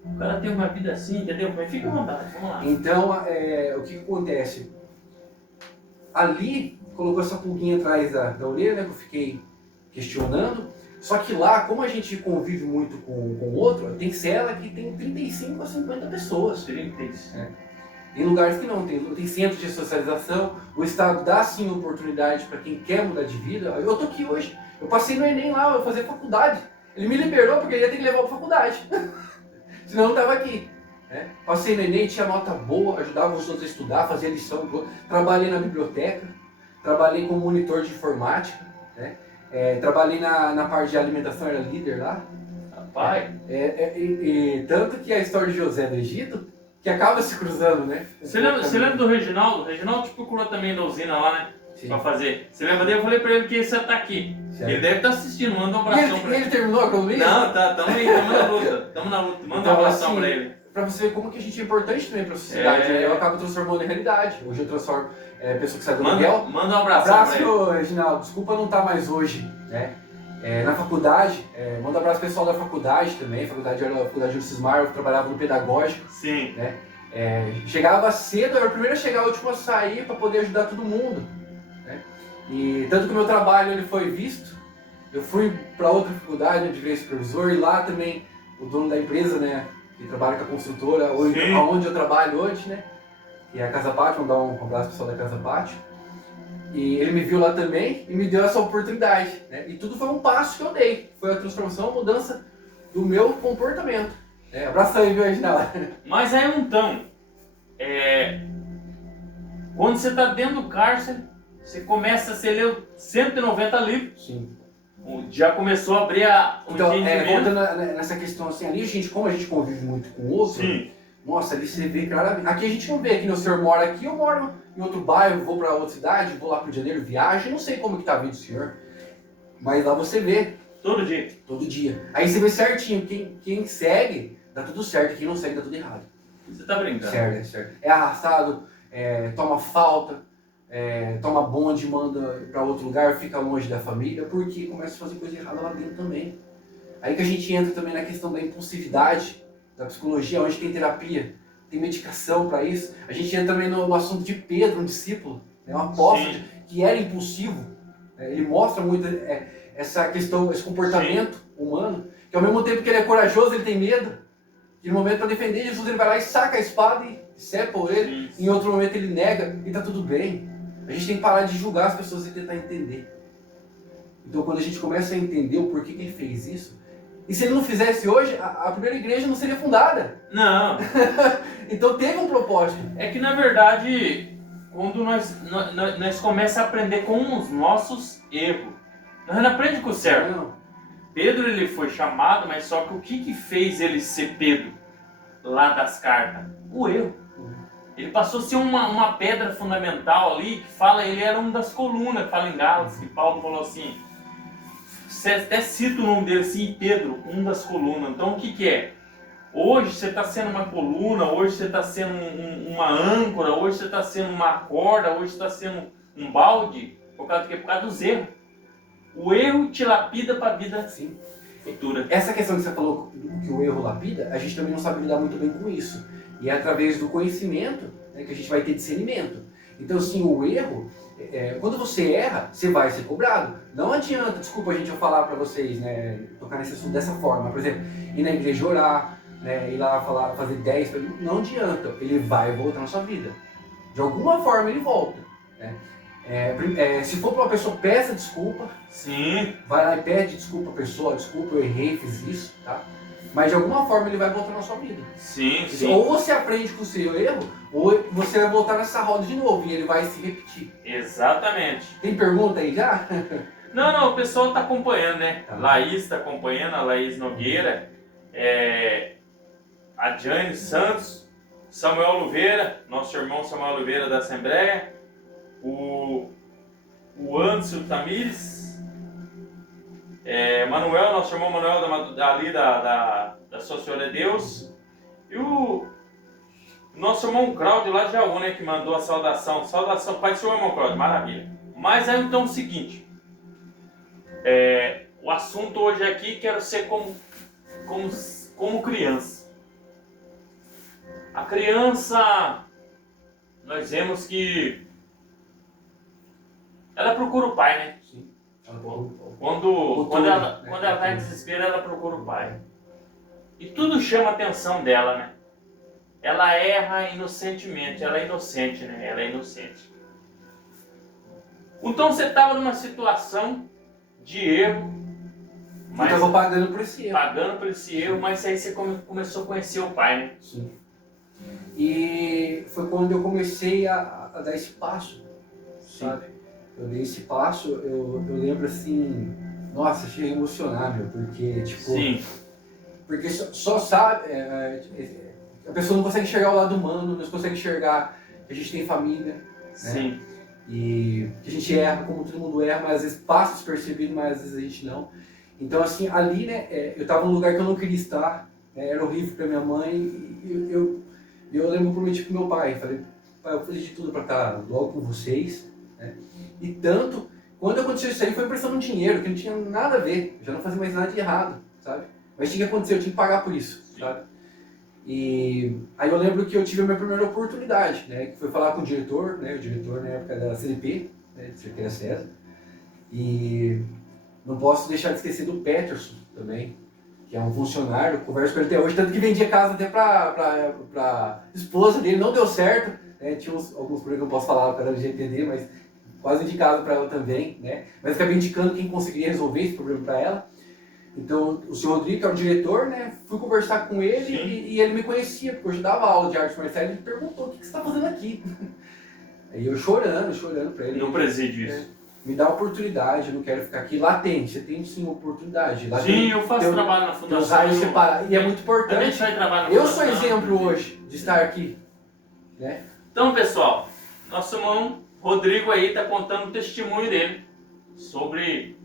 o cara tem uma vida assim, entendeu? Mas fica à vontade, vamos lá. Então, o que acontece? Ali, colocou essa pulguinha atrás da orelha, né, que eu fiquei questionando. Só que lá, como a gente convive muito com o outro, tem cela que tem 35 a 50 pessoas. 36. Tem lugares que não, tem centros de socialização. O Estado dá sim oportunidade para quem quer mudar de vida. Eu tô aqui hoje, eu passei no Enem lá, eu fazia faculdade. Ele me liberou porque ele ia ter que levar para faculdade. Senão eu não estava aqui. Né? Passei no Enem, tinha nota boa, ajudava os outros a estudar, fazia lição. Trabalhei na biblioteca, trabalhei como monitor de informática. Né? Trabalhei na parte de alimentação, era líder lá. Rapaz. Tanto que a história de José do Egito, que acaba se cruzando, né? Você lembra do Reginaldo? O Reginaldo te procurou também na usina lá, né? Sim. Pra fazer. Você lembra dele? Eu falei pra ele que você tá aqui. Certo. Ele deve estar assistindo, manda um abração pra ele. Ele terminou comigo? Não, tamo aí, tamo na luta. Manda Então, um abração assim, pra ele. Pra você ver como que a gente é importante também pra sociedade, né? Eu acabo transformando em realidade. Hoje eu transformo pessoa que sai do aluguel. Manda um abração pra ele. Abraço, Reginaldo. Desculpa não estar mais hoje, né? Na faculdade, manda um abraço pro pessoal da faculdade também. A faculdade era a faculdade de Cismar, eu trabalhava no pedagógico. Sim. Né? Chegava cedo, eu era o primeiro a chegar, o último a sair para poder ajudar todo mundo. Né? E tanto que o meu trabalho ele foi visto, eu fui para outra faculdade onde virei supervisor e lá também o dono da empresa, né, que trabalha com a construtora, onde eu trabalho hoje, né, que é a Casa Pátio, vamos dar um abraço pro pessoal da Casa Pátio. E ele me viu lá também e me deu essa oportunidade. Né? E tudo foi um passo que eu dei, foi a transformação, a mudança do meu comportamento. Abraço aí, viu, Reginaldo? Mas aí então, quando você está dentro do cárcere, você começa, você leu 190 livros. Sim. Já começou a abrir o Então, entendimento. voltando nessa questão assim, ali, gente, como a gente convive muito com o outro, Sim. nossa, ali você vê claramente. Aqui a gente não vê, aqui o senhor mora aqui, eu moro em outro bairro, vou para outra cidade, vou lá pro Rio de Janeiro, viajo, não sei como que tá a vida do senhor. Mas lá você vê. Todo dia. Todo dia. Aí você vê certinho, quem segue, dá tudo certo, quem não segue, dá tudo errado. Você tá brincando. Certo. É arrastado, toma falta, toma bonde, manda para outro lugar, fica longe da família, porque começa a fazer coisa errada lá dentro também. Aí que a gente entra também na questão da impulsividade, da psicologia, onde tem terapia, tem medicação para isso. A gente entra também no assunto de Pedro, um discípulo, um apóstolo, que era impulsivo. Ele mostra muito essa questão, esse comportamento humano, que ao mesmo tempo que ele é corajoso, ele tem medo. E no momento para defender Jesus, ele vai lá e saca a espada e cepa ele. Em outro momento ele nega e tá tudo bem. A gente tem que parar de julgar as pessoas e tentar entender. Então quando a gente começa a entender o porquê que ele fez isso, e se ele não fizesse hoje, a primeira igreja não seria fundada. Não. Então teve um propósito. É que na verdade, quando nós começamos a aprender com os nossos erros, nós não aprendemos com o certo. Não. Pedro ele foi chamado, mas só que o que fez ele ser Pedro lá das cartas? O erro. Ele passou a ser uma pedra fundamental ali, que fala, ele era uma das colunas, que fala em Gálatas, que Paulo falou assim, você até cita o nome dele assim, Pedro, um das colunas. Então o que que é? Hoje você está sendo uma coluna, hoje você está sendo uma âncora, hoje você está sendo uma corda, hoje você está sendo um balde, por causa do quê? Por causa dos erros. O erro te lapida para a vida Sim. futura. Essa questão que você falou, que o erro lapida, a gente também não sabe lidar muito bem com isso. E é através do conhecimento, né, que a gente vai ter discernimento. Então, assim, o erro, quando você erra, você vai ser cobrado. Não adianta, desculpa a gente eu falar para vocês, né, tocar nesse assunto dessa forma. Por exemplo, ir na igreja orar, né, ir lá falar, fazer 10, não adianta. Ele vai voltar na sua vida. De alguma forma ele volta. Né? Se for para uma pessoa, peça desculpa. Sim. Vai lá e pede desculpa à pessoa, desculpa, eu errei, fiz isso, tá? Mas de alguma forma ele vai voltar na sua vida. Sim, sim. Ou você aprende com o seu erro, ou você vai voltar nessa roda de novo e ele vai se repetir. Exatamente. Tem pergunta aí já? Não, o pessoal está acompanhando, né? Tá. Laís está acompanhando, a Laís Nogueira, a Jane Santos, Samuel Oliveira, nosso irmão Samuel Oliveira da Assembleia, o Anderson Tamires, Manuel, nosso irmão Manuel da Sua Senhora Deus, e o nosso irmão Cláudio lá de Jaú, né, que mandou a saudação. Saudação, Pai do Senhor, irmão Cláudio, maravilha. Mas aí então é o seguinte, o assunto hoje aqui, quero ser como criança. A criança, nós vemos que ela procura o pai, né? Sim. Quando ela está em desespero, ela procura o pai. E tudo chama a atenção dela, né? Ela erra inocentemente, ela é inocente, né? Ela é inocente. Então você estava numa situação de erro, mas Eu tava pagando por esse erro. pagando por esse erro, mas aí você começou a conhecer o pai, né? Sim. E foi quando eu comecei a dar esse passo, sabe? Eu dei esse passo, eu lembro assim, nossa, cheguei a emocionar, meu, porque, tipo... Sim. Porque só sabe, a pessoa não consegue enxergar o lado humano, não consegue enxergar que a gente tem família, né? Sim. E que a gente erra, como todo mundo erra, mas às vezes passa despercebido, mas às vezes a gente não. Então, assim, ali, né, eu estava num lugar que eu não queria estar, né, era horrível para minha mãe, e eu lembro que eu prometi pro meu pai, falei, pai, eu fiz de tudo para estar logo com vocês, né? E tanto, quando aconteceu isso aí, foi prestando dinheiro, que não tinha nada a ver, eu já não fazia mais nada de errado, sabe? Mas tinha que acontecer, eu tinha que pagar por isso, sabe? E aí eu lembro que eu tive a minha primeira oportunidade, né? Que foi falar com o diretor, né? O diretor na época da CDP, né? De Cerqueira César. E não posso deixar de esquecer do Peterson também, que é um funcionário, converso com ele até hoje, tanto que vendia casa até pra esposa dele, não deu certo, né? Tinha alguns problemas que eu não posso falar para o GPD, mas quase vendi casa para ela também, né? Mas acabei indicando quem conseguiria resolver esse problema para ela. Então, o senhor Rodrigo, que é o diretor, né, fui conversar com ele e ele me conhecia, porque eu já dava aula de artes marciais, e ele perguntou, o que você está fazendo aqui? Aí eu chorando para ele. No presídio isso. Me dá oportunidade, eu não quero ficar aqui. Lá tem, você tem sim oportunidade. Lá Sim, eu faço trabalho na fundação. Raios separados, e é muito Também importante. vai trabalhar na Eu sou fundação. exemplo hoje de estar aqui, né? Então, pessoal, nosso irmão Rodrigo aí está contando o testemunho dele sobre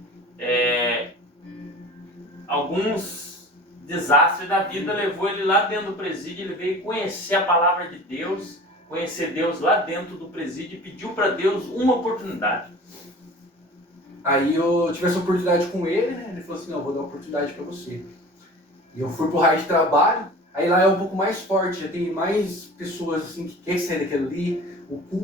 alguns desastres da vida, levou ele lá dentro do presídio, ele veio conhecer a palavra de Deus, conhecer Deus lá dentro do presídio e pediu para Deus uma oportunidade. Aí eu tive essa oportunidade com ele, né? Ele falou assim, não, vou dar uma oportunidade para você. E eu fui pro raio de trabalho, aí lá é um pouco mais forte, já tem mais pessoas assim que querem sair daquilo ali.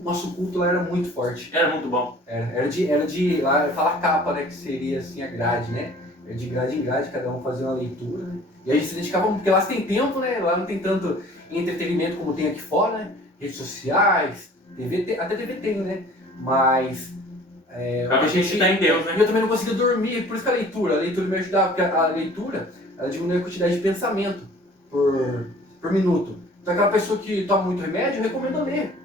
Nosso culto lá era muito forte. Era muito bom. Era de lá fala capa, né? Que seria assim a grade, né? Era de grade em grade, cada um fazia uma leitura, né? E a gente se dedicava, porque lá tem tempo, né? Lá não tem tanto entretenimento como tem aqui fora, né? Redes sociais, TV, até TV tem, né? Mas A gente está em Deus, né? E eu também não conseguia dormir, por isso que a leitura me ajudava, porque a leitura, ela diminui a quantidade de pensamento por minuto. Então aquela pessoa que toma muito remédio, eu recomendo ler.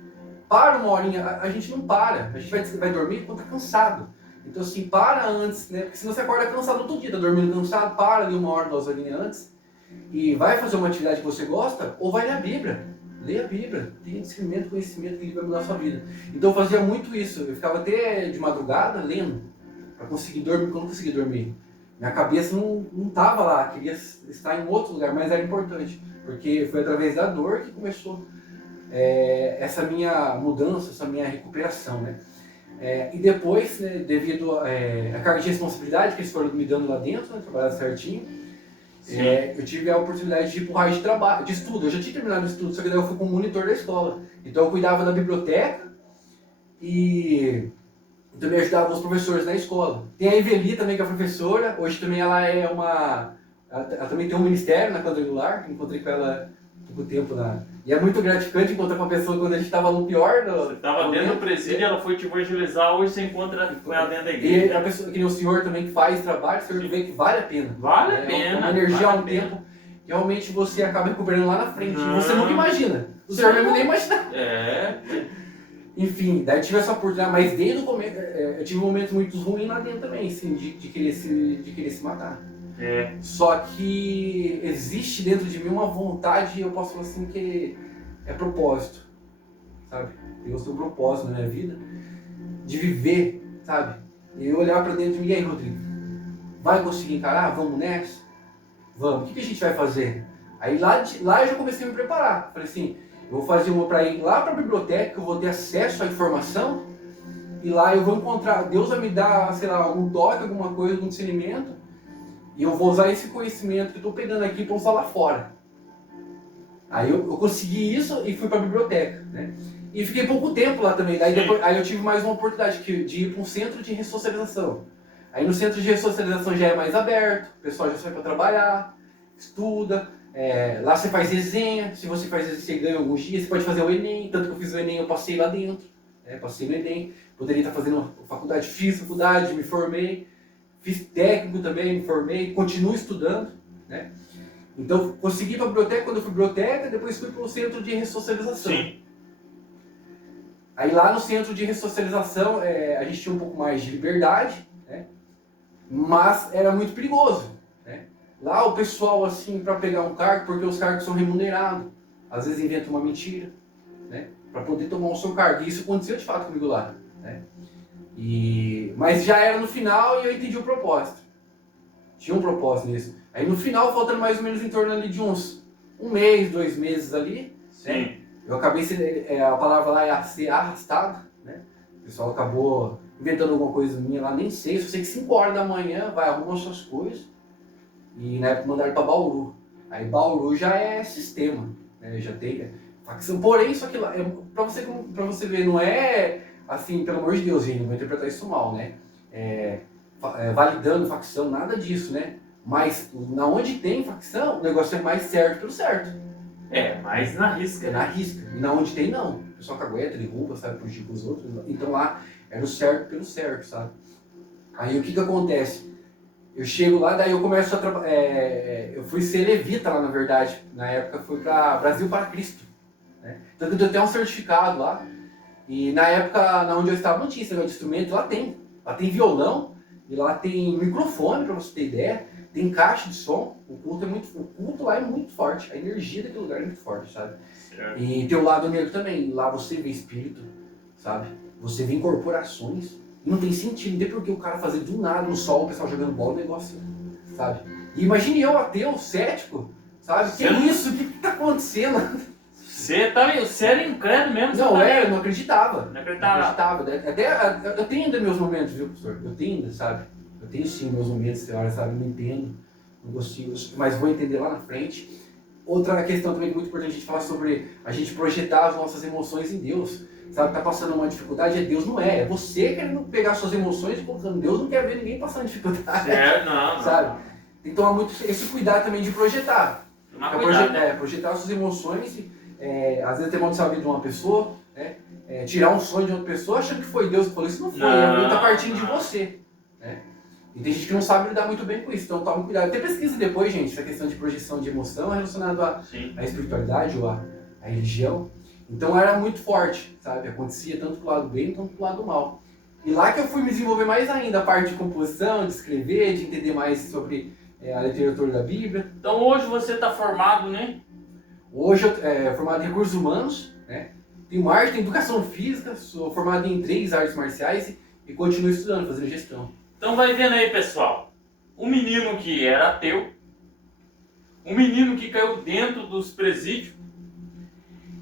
Para uma horinha, a gente não para, a gente vai dormir quando tá cansado. Então assim, para antes, né? Porque senão você acorda cansado todo dia, tá dormindo cansado, para ali 1 hora, 2 horinhas antes e vai fazer uma atividade que você gosta ou vai ler a Bíblia. Leia a Bíblia, tenha discernimento, conhecimento que ele vai mudar a sua vida. Então eu fazia muito isso, eu ficava até de madrugada lendo, para conseguir dormir, quando eu não conseguia dormir. Minha cabeça não estava lá, queria estar em outro lugar, mas era importante, porque foi através da dor que começou essa minha mudança, essa minha recuperação, né? E depois, né, devido à carga de responsabilidade que eles foram me dando lá dentro, né, trabalhar certinho, eu tive a oportunidade de ir para o raio de trabalho, de estudo. Eu já tinha terminado o estudo, só que daí eu fui como monitor da escola. Então eu cuidava da biblioteca e também ajudava os professores na escola. Tem a Eveli também, que é a professora. Hoje também ela é uma... Ela também tem um ministério na Quadrangular. Encontrei com ela há pouco tempo e é muito gratificante encontrar com a pessoa quando a gente estava no pior. Você estava dentro do presídio e ela foi te evangelizar, hoje você encontra com ela dentro da igreja. E a pessoa, que nem o senhor também que faz trabalho, o senhor vê que vale a pena. Vale a pena. É uma energia vale há um tempo que realmente você acaba recuperando lá na frente. E você nunca imagina. O senhor mesmo nem imagina. Enfim, daí eu tive essa oportunidade, mas desde o começo eu tive momentos muito ruins lá dentro também, assim, de querer se matar. Só que existe dentro de mim uma vontade, eu posso falar assim, que é propósito, sabe? Deus tem um propósito na minha vida, de viver, sabe? E eu olhar pra dentro de mim, e aí, Rodrigo, vai conseguir encarar? Vamos nessa? Vamos. O que a gente vai fazer? Aí lá eu já comecei a me preparar. Falei assim, eu vou fazer uma para ir lá para a biblioteca, eu vou ter acesso à informação, e lá eu vou encontrar, Deus vai me dar, sei lá, algum toque, alguma coisa, algum discernimento, e eu vou usar esse conhecimento que eu estou pegando aqui para usar lá fora. Aí eu consegui isso e fui para a biblioteca, né? E fiquei pouco tempo lá também. Aí eu tive mais uma oportunidade de ir para um centro de ressocialização. Aí no centro de ressocialização já é mais aberto, o pessoal já sai para trabalhar, estuda. Lá você faz resenha, se você faz resenha você ganha alguns dias, você pode fazer o Enem, tanto que eu fiz o Enem, eu passei lá dentro, passei no Enem, poderia estar fazendo faculdade, fiz faculdade, me formei, fiz técnico também, me formei, continuo estudando, né? Então consegui ir para a biblioteca, quando eu fui para a biblioteca, depois fui para o centro de ressocialização. Sim. Aí lá no centro de ressocialização a gente tinha um pouco mais de liberdade, né? Mas era muito perigoso. Lá o pessoal, assim, para pegar um cargo, porque os cargos são remunerados, às vezes inventa uma mentira, né, para poder tomar o seu cargo. E isso aconteceu de fato comigo lá, né. Mas já era no final e eu entendi o propósito. Tinha um propósito nisso. Aí no final, faltando mais ou menos em torno ali de uns 1 mês, 2 meses ali, né, eu acabei, a palavra lá é ser arrastado, né. O pessoal acabou inventando alguma coisa minha lá, nem sei, só sei que 5 horas da manhã vai arrumar suas coisas. E na época mandaram para Bauru. Aí Bauru já é sistema, né? Já tem facção. Porém, só que lá, pra você ver, não é assim, pelo amor de Deus, gente, não vou interpretar isso mal, né? Validando facção, nada disso, né? Mas na onde tem facção, o negócio é mais certo pelo certo. Mais na risca. Na risca. E na onde tem, não. O pessoal cagueta, derruba, sabe, fugir com os outros. Então lá era o certo pelo certo, sabe? Aí o que acontece? Eu chego lá, daí eu começo a trabalhar. Eu fui ser levita lá, na verdade. Na época fui para Brasil para Cristo, né? Então eu tenho até um certificado lá. E na época, na onde eu estava, não tinha esse negócio de instrumento. Lá tem. Lá tem violão, e lá tem microfone, para você ter ideia. Tem caixa de som. O culto lá é muito forte. A energia daquele lugar é muito forte, sabe? Certo. E tem o lado negro também. Lá você vê espírito, sabe? Você vê incorporações. E não tem sentido, não tem porque o cara fazer do nada no sol, o pessoal jogando bola, o negócio, sabe? E imagine eu, ateu, cético, sabe? Que isso? O que tá acontecendo? Você era incrédulo mesmo? Eu não acreditava. Não acreditava. Até, eu tenho ainda meus momentos, viu, professor? Eu tenho ainda, sabe? Eu tenho sim meus momentos, senhora, sabe? Não entendo, não consigo, mas vou entender lá na frente. Outra questão também muito importante a gente falar sobre a gente projetar as nossas emoções em Deus. Sabe, tá passando uma dificuldade, Deus não é você querendo pegar suas emoções e colocando. Deus não quer ver ninguém passando dificuldade. Não. Sabe? Então há muito esse cuidado também de projetar. Projetar suas emoções, às vezes ter mal de saber de uma pessoa, né? Tirar um sonho de outra pessoa achando que foi Deus que falou, isso não foi, tá partindo de você, né? E tem gente que não sabe lidar muito bem com isso, então tome cuidado. Até pesquisa depois, gente, essa questão de projeção de emoção relacionada à espiritualidade ou à religião. Então era muito forte, sabe? Acontecia tanto pro lado bem quanto pro lado mal. E lá que eu fui me desenvolver mais ainda, a parte de composição, de escrever, de entender mais sobre a literatura da Bíblia. Então hoje você está formado, né? Hoje eu formado em recursos humanos, né? Tenho marketing, educação física, sou formado em 3 artes marciais e continuo estudando, fazendo gestão. Então vai vendo aí, pessoal. Um menino que era ateu, um menino que caiu dentro dos presídios.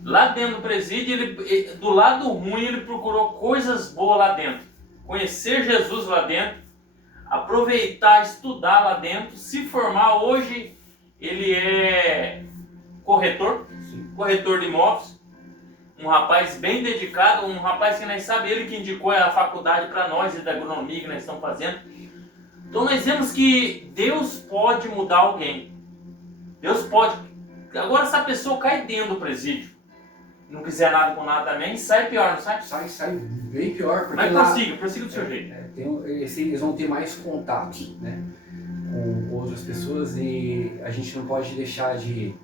Lá dentro do presídio, do lado ruim, ele procurou coisas boas lá dentro. Conhecer Jesus lá dentro, aproveitar, estudar lá dentro, se formar. Hoje ele é corretor de imóveis. Um rapaz bem dedicado, um rapaz que nós sabemos, ele que indicou a faculdade para nós e da agronomia que nós estamos fazendo. Então nós vemos que Deus pode mudar alguém. Deus pode. Agora essa pessoa cai dentro do presídio, não quiser nada com nada também, sai pior, não sai? Sai bem pior. Porque Mas lá, prossiga do seu jeito. eles vão ter mais contato, né, com outras pessoas e a gente não pode deixar de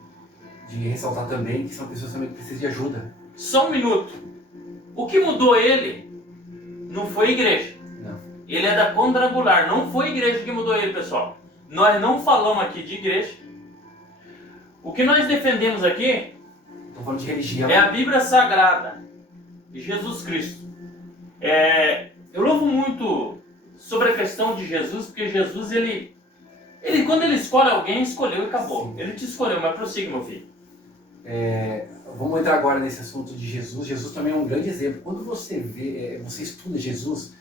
ressaltar também que são pessoas também que precisam de ajuda. Só um minuto. O que mudou ele não foi a igreja. Não. Ele é da quadrangular, não foi a igreja que mudou ele, pessoal. Nós não falamos aqui de igreja. O que nós defendemos aqui Estou falando de religião. é a Bíblia Sagrada de Jesus Cristo. Eu louvo muito sobre a questão de Jesus, porque Jesus, ele quando ele escolhe alguém, escolheu e acabou. Sim. Ele te escolheu, mas prossiga, meu filho. Vamos entrar agora nesse assunto de Jesus. Jesus também é um grande exemplo. Quando você vê, você estuda Jesus,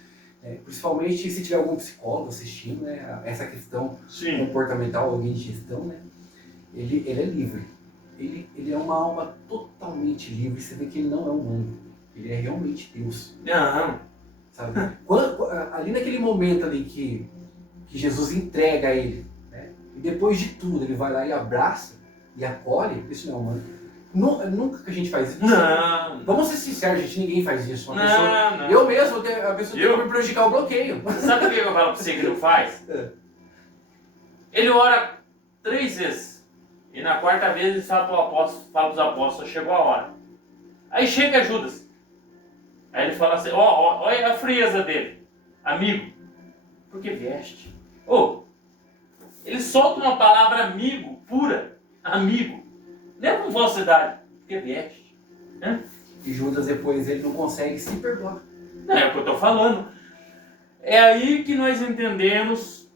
principalmente se tiver algum psicólogo assistindo, né, essa questão comportamental, alguém de gestão, né, ele é livre. Ele é uma alma totalmente livre. Você vê que ele não é humano. Ele é realmente Deus. Aham. Sabe? Ali naquele momento ali que Jesus entrega a ele, né, e depois de tudo ele vai lá e abraça e acolhe, isso não é humano. Nunca que a gente faz isso. Não. Vamos ser sinceros, gente, ninguém faz isso. Uma Não, pessoa, não. eu mesmo, a pessoa tem que me prejudicar o bloqueio. Sabe o que eu falo pra você que não faz? Ele ora 3 vezes. E na 4ª vez ele fala para os apóstolos, chegou a hora. Aí chega Judas. Aí ele fala assim, olha a frieza dele. Amigo, por que vieste? Ele solta uma palavra amigo, pura. Amigo. Não é com falsidade. Por que vieste? E Judas depois ele não consegue se perdoar. Não é o que eu estou falando. É aí que nós entendemos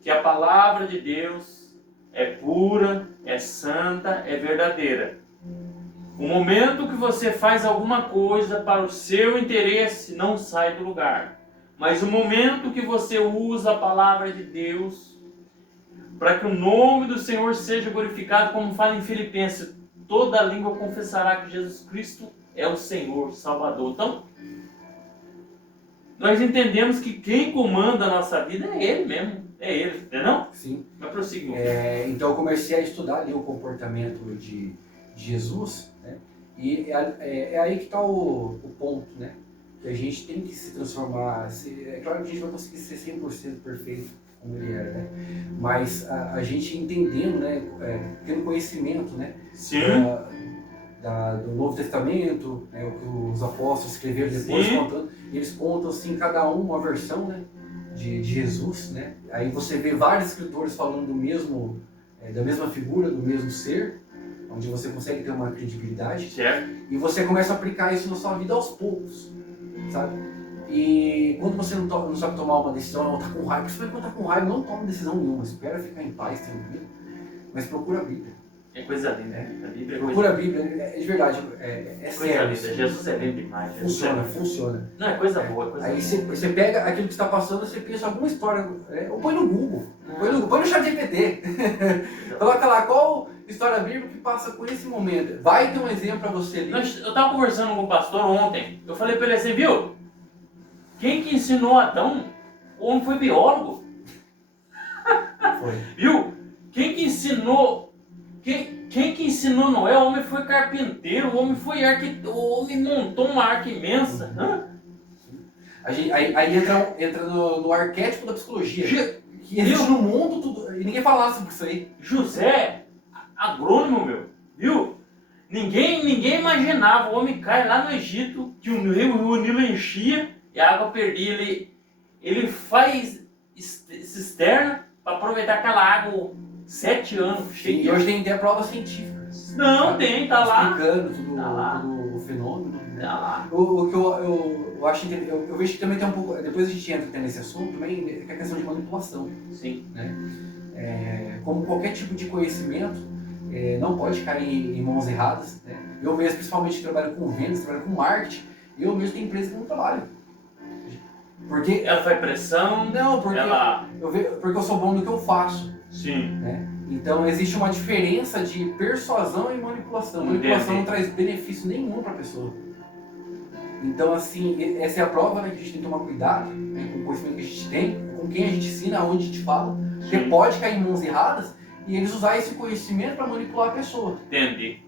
que a palavra de Deus é pura, é santa, é verdadeira. O momento que você faz alguma coisa para o seu interesse não sai do lugar. Mas o momento que você usa a palavra de Deus para que o nome do Senhor seja glorificado, como fala em Filipenses, toda língua confessará que Jesus Cristo é o Senhor, Salvador. Então, nós entendemos que quem comanda a nossa vida é Ele mesmo. É Ele, não é não? Sim. Mas prossiga. Então eu comecei a estudar ali o comportamento de Jesus, né? E é aí que está o ponto, né? Que a gente tem que se transformar. É claro que a gente vai conseguir ser 100% perfeito como ele era, né? Mas a gente entendendo, né? Tendo conhecimento, né? Sim. Do Novo Testamento, né? O que os apóstolos escreveram depois, contando, e eles contam assim, cada um uma versão, né? De Jesus, né? Aí você vê vários escritores falando da mesma figura, do mesmo ser, onde você consegue ter uma credibilidade. Certo. E você começa a aplicar isso na sua vida aos poucos, sabe? E quando você não sabe tomar uma decisão, não está com raiva, principalmente quando está com raiva, não toma decisão nenhuma, espera ficar em paz, tranquilo, mas procura a Bíblia. É coisa linda, né? A Bíblia é Procura coisa a Bíblia, de verdade, é coisa sério. linda. Jesus é lindo demais. Funciona. Não, é coisa boa, é coisa Aí boa. você pega aquilo que está passando, você pensa alguma história, ou põe no Google, põe no chat GPT. Coloca lá, qual história bíblica que passa com esse momento. Vai ter um exemplo para você ali. Eu estava conversando com o pastor ontem, eu falei para ele assim, viu? Quem que ensinou Adão? O homem foi biólogo. Foi. Viu? Quem que ensinou Noé? O homem foi carpinteiro, o homem foi arquiteto, o homem montou uma arca imensa. Aí entra no arquétipo da psicologia. Que existe no mundo tudo, e ninguém fala sobre isso aí. José, agrônomo, meu, viu? Ninguém imaginava, o homem cai lá no Egito, que o Nilo enchia e a água perdia. Ele faz cisterna para aproveitar aquela água 7 anos cheia. E hoje tem até prova científica. Não, tem, tá lá. Explicando tudo, Tá lá. tudo o fenômeno. Né? Tá lá. O que eu acho eu vejo que também tem um pouco. Depois a gente entra até nesse assunto também, que é a questão de manipulação. Sim. Como qualquer tipo de conhecimento, não pode cair em mãos erradas. Né? Eu mesmo, principalmente, trabalho com vendas, trabalho com marketing, eu mesmo tenho empresa que não trabalho. Porque. Ela faz pressão, Não, porque, ela... porque eu sou bom no que eu faço. Sim. Né? Então existe uma diferença de persuasão e manipulação. Manipulação não traz benefício nenhum para a pessoa. Então, assim, essa é a prova, né, que a gente tem que tomar cuidado, né, com o conhecimento que a gente tem, com quem a gente ensina, aonde a gente fala, porque Sim. pode cair em mãos erradas e eles usar esse conhecimento para manipular a pessoa. Entendi.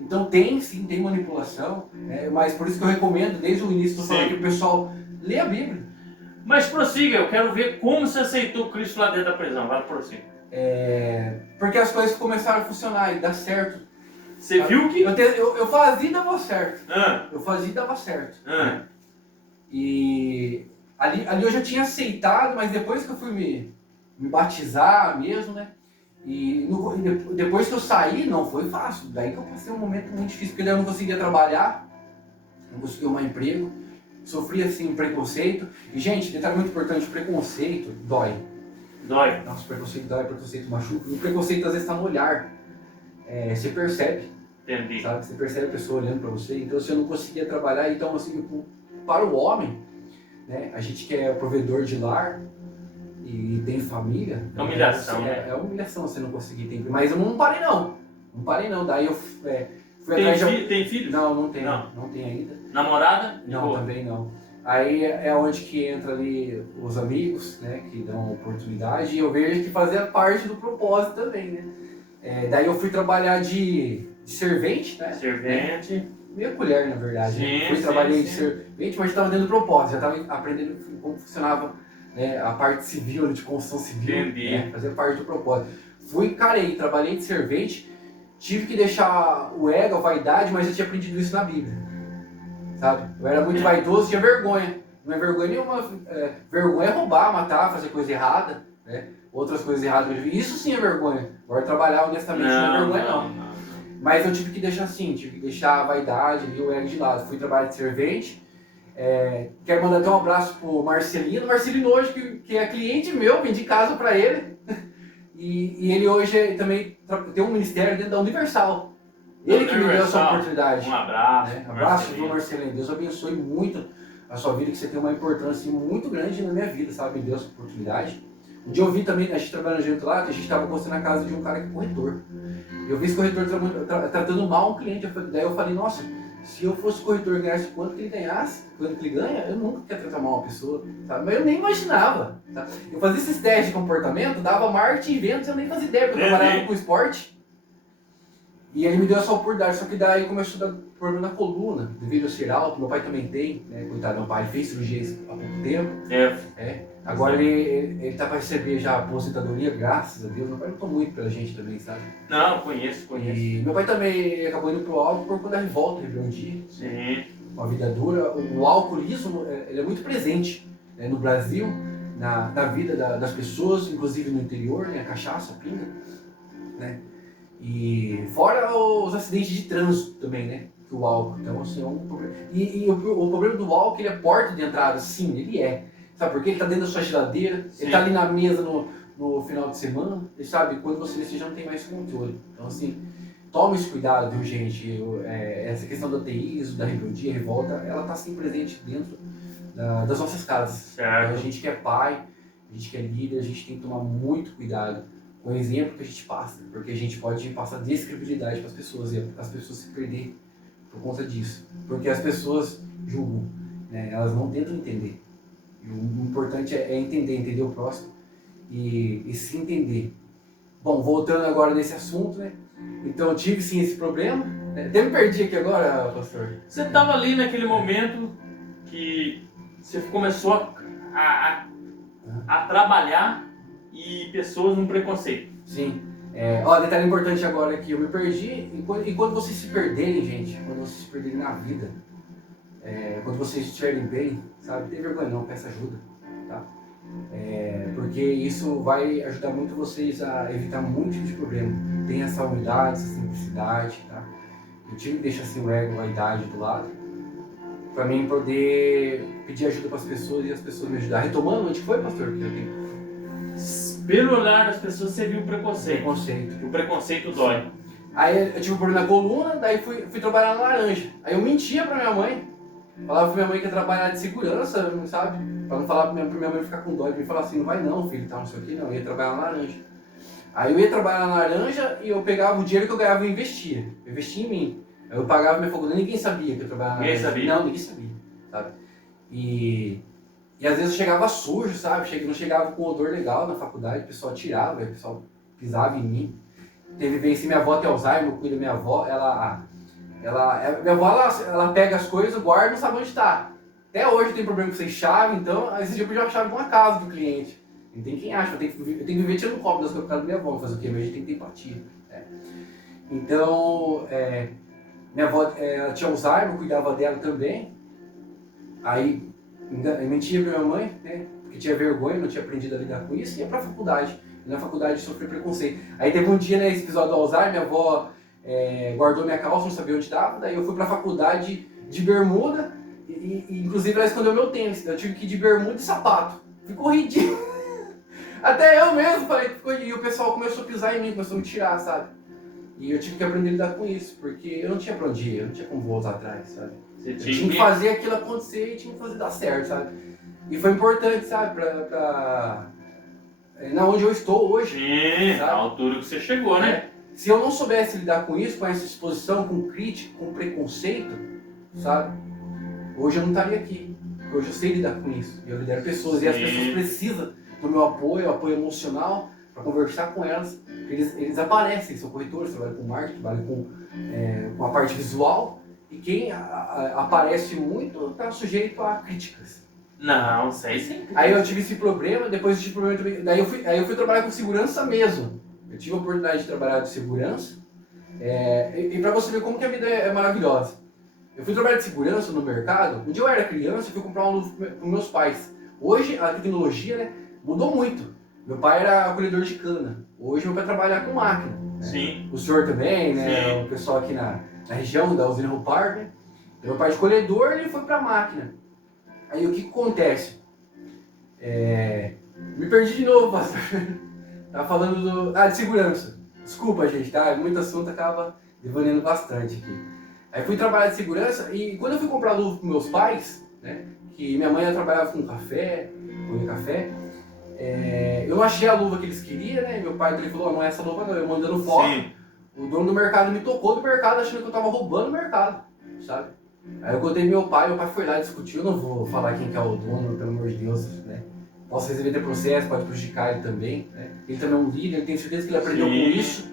Então tem manipulação, mas por isso que eu recomendo, desde o início, estou falando Sim. que o pessoal lê a Bíblia. Mas prossiga, eu quero ver como você aceitou Cristo lá dentro da prisão. Vai prossiga. Porque as coisas começaram a funcionar e dar certo. Você viu que... Eu fazia e dava certo. Ah, Eu fazia e dava certo. ah, E ali eu já tinha aceitado, mas depois que eu fui me batizar mesmo, né? E depois que eu saí, não foi fácil. Daí que eu passei um momento muito difícil, porque daí eu não conseguia trabalhar, não conseguia arrumar emprego, sofria assim preconceito. E gente, detalhe muito importante, preconceito dói. dói. Nossa, preconceito dói, preconceito machuca. E o preconceito às vezes está no olhar. Você percebe, Entendi. sabe? Você percebe a pessoa olhando para você. Então, se eu não conseguia trabalhar, então assim, para o homem, né? A gente que é provedor de lar e tem família. É humilhação, né? É humilhação você não conseguir ter. Mas eu não parei não. Não parei não. Daí eu fui Tem, atrás de... tem filhos? Não tem. Não. Não tem ainda. Namorada? De Não, boa. também não. Aí é onde que entra ali os amigos, né, que dão oportunidade, e eu vejo que fazia parte do propósito também, né. Daí eu fui trabalhar de servente, né. Servente. Meia colher, na verdade. Sim, Né? sim, Trabalhei de sim. servente, mas estava dentro do propósito, já estava aprendendo como funcionava, né, a parte civil, de construção civil. Entendi. Né, fazia parte do propósito. Trabalhei de servente, tive que deixar o ego, a vaidade, mas eu tinha aprendido isso na Bíblia. Sabe? Eu era muito vaidoso, tinha vergonha. Não é vergonha nenhuma. Vergonha é roubar, matar, fazer coisa errada, né? Outras coisas erradas. Isso sim é vergonha. Agora trabalhar honestamente não é vergonha não. Mas eu tive que deixar assim, tive que deixar a vaidade e o ego de lado. Fui trabalhar de servente. Quero mandar até um abraço pro Marcelino. Marcelino hoje, que é cliente meu, vendi casa para ele. E ele hoje também tem um ministério dentro da Universal. Ele que me deu essa oportunidade. Um abraço. Abraço do Marcelino. Deus abençoe muito a sua vida, que você tem uma importância muito grande na minha vida, sabe? Me deu essa oportunidade. Um dia eu vi também, a gente trabalhando junto lá, que a gente estava construindo a casa de um cara que é corretor. Eu vi esse corretor tratando mal um cliente. Daí eu falei, nossa, se eu fosse corretor e ganhasse quanto que ele ganhasse, quanto que ele ganha, eu nunca queria tratar mal uma pessoa, sabe? Mas eu nem imaginava. Tá? Eu fazia esses testes de comportamento, dava marketing e vendas, eu nem fazia ideia, porque eu trabalhava com esporte. E ele me deu essa oportunidade, só que daí começou a dar problema na coluna, devido a ser alto. Meu pai também tem, né? Coitado, meu pai fez cirurgia há pouco tempo. Agora ele tá para receber já a aposentadoria, graças a Deus. Meu pai lutou muito pela gente também, sabe? Não, conheço. E meu pai também acabou indo pro álcool por conta da revolta, rebeldia. Sim. Uma vida dura. O alcoolismo, ele é muito presente, né, no Brasil, na vida das pessoas, inclusive no interior, né? A cachaça, a pinga, né? E fora os acidentes de trânsito também, né? Que o álcool. Então, assim, é um problema. E o problema do álcool, ele é porta de entrada, sim, ele é. Sabe por quê? Ele tá dentro da sua geladeira, Sim. ele tá ali na mesa no final de semana, e sabe, quando você já não tem mais controle. Então, assim, tome esse cuidado, viu, gente? Essa questão do ateísmo, da rebeldia, revolta, ela tá sempre presente dentro das nossas casas. Certo. A gente que é pai, a gente que é líder, a gente tem que tomar muito cuidado com o exemplo que a gente passa, porque a gente pode passar descredibilidade para as pessoas e as pessoas se perder por conta disso. Porque as pessoas julgam, né? Elas não tentam entender. E o importante é entender o próximo e se entender. Bom, voltando agora nesse assunto, né? Então eu tive sim esse problema. Né? Até me perdi aqui agora, pastor. Você estava ali naquele momento que você começou a trabalhar e pessoas num preconceito. Sim. Detalhe importante agora que eu me perdi. E quando vocês se perderem, gente, quando vocês se perderem na vida, quando vocês estiverem bem, sabe, não tem vergonha não, peça ajuda, tá? Porque isso vai ajudar muito vocês a evitar muito tipo de problema. tenha essa humildade, essa simplicidade, tá? Eu tive que deixar assim o ego, a vaidade do lado, para mim poder pedir ajuda para as pessoas e as pessoas me ajudar. Retomando, onde foi, pastor? Que eu tenho Pelo olhar das pessoas, você viu o preconceito. preconceito. O preconceito dói. Aí eu tive um problema na coluna, daí fui trabalhar na Laranja. Aí eu mentia pra minha mãe, falava pra minha mãe que ia trabalhar de segurança, sabe? Pra não falar pra minha mãe ficar com dó de me falar assim, não vai não, filho, tá, não sei o que, não, eu ia trabalhar na Laranja. Aí eu ia trabalhar na Laranja e eu pegava o dinheiro que eu ganhava e investia. Eu investia em mim. Aí eu pagava minha faculdade, ninguém sabia que eu trabalhava na Ninguém Laranja. sabia? Não, ninguém sabia, sabe? E às vezes eu chegava sujo, sabe? Não chegava com odor legal na faculdade, o pessoal tirava, o pessoal pisava em mim. Teve vez que minha avó tem Alzheimer, eu cuido da minha avó, minha avó ela pega as coisas, guarda e não sabe onde está. Até hoje tem problema com sem chave, então esse dia eu pedi a chave de uma casa do cliente. Não tem quem acha, eu tenho que viver tirando copo das coisas por causa da minha avó, fazer o quê? Mas a gente tem que ter empatia. Né? Então, minha avó ela tinha Alzheimer, eu cuidava dela também. Aí eu mentia pra minha mãe, né? Porque tinha vergonha, não tinha aprendido a lidar com isso, e ia pra faculdade. E na faculdade sofri preconceito. Aí teve um dia, né, esse episódio do Alzheimer, minha avó guardou minha calça, não sabia onde estava, daí eu fui pra faculdade de bermuda, e inclusive ela escondeu meu tênis, eu tive que ir de bermuda e sapato. Ficou ridículo. Até eu mesmo falei que ficou, e o pessoal começou a pisar em mim, começou a me tirar, sabe? E eu tive que aprender a lidar com isso, porque eu não tinha pra onde ir, eu não tinha como voltar atrás, sabe? Você Eu tinha que fazer aquilo acontecer e tinha que fazer dar certo, sabe? E foi importante, sabe, na onde eu estou hoje. Sim, sabe? a altura que você chegou, né? Se eu não soubesse lidar com isso, com essa exposição, com crítica, com preconceito, sabe? Hoje eu não estaria aqui. Hoje eu sei lidar com isso. Eu lidero pessoas. Sim. E as pessoas precisam do meu apoio emocional, para conversar com elas. Eles aparecem, são corretores, trabalham com marketing, trabalham com a parte visual. E quem aparece muito está sujeito a críticas. Não, isso aí sim. Aí eu tive esse problema, depois eu tive problema também. Daí eu fui trabalhar com segurança mesmo. Eu tive a oportunidade de trabalhar de segurança. E para você ver como que a vida é maravilhosa. Eu fui trabalhar de segurança no mercado. Um dia eu era criança e fui comprar um luva para meus pais. Hoje a tecnologia, né, mudou muito. Meu pai era colhedor de cana. Hoje meu pai trabalha com máquina. Né? Sim. O senhor também, né? Sim. O pessoal aqui na região da usina Rupar, né? Meu pai de colhedor, ele foi para a máquina. Aí o que acontece? Me perdi de novo, pastor. Tava falando de segurança. Desculpa, gente, tá? Muito assunto acaba devaneando bastante aqui. Aí fui trabalhar de segurança e quando eu fui comprar luva para meus pais, né? Que minha mãe trabalhava com café, eu não achei a luva que eles queriam, né? Meu pai ele falou, não é essa luva não, eu mandando foto. Sim. O dono do mercado me tocou do mercado achando que eu tava roubando o mercado, sabe? Aí eu contei meu pai foi lá e discutiu, eu não vou falar quem que é o dono, pelo amor de Deus, né? Posso receber processo, pode prejudicar ele também, né? Ele também é um líder, eu tenho certeza que ele aprendeu com isso.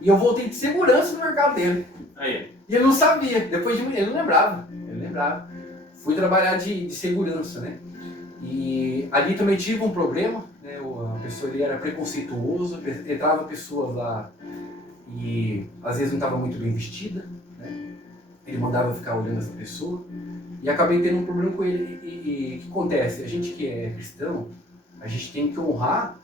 E eu voltei de segurança no mercado dele. Aí. E ele não sabia, depois ele não lembrava, Fui trabalhar de segurança, né? E ali também tive um problema, né? A pessoa ele era preconceituoso, entrava pessoas lá e às vezes não estava muito bem vestida, né? Ele mandava eu ficar olhando essa pessoa e acabei tendo um problema com ele. E o que acontece? A gente que é cristão, a gente tem que honrar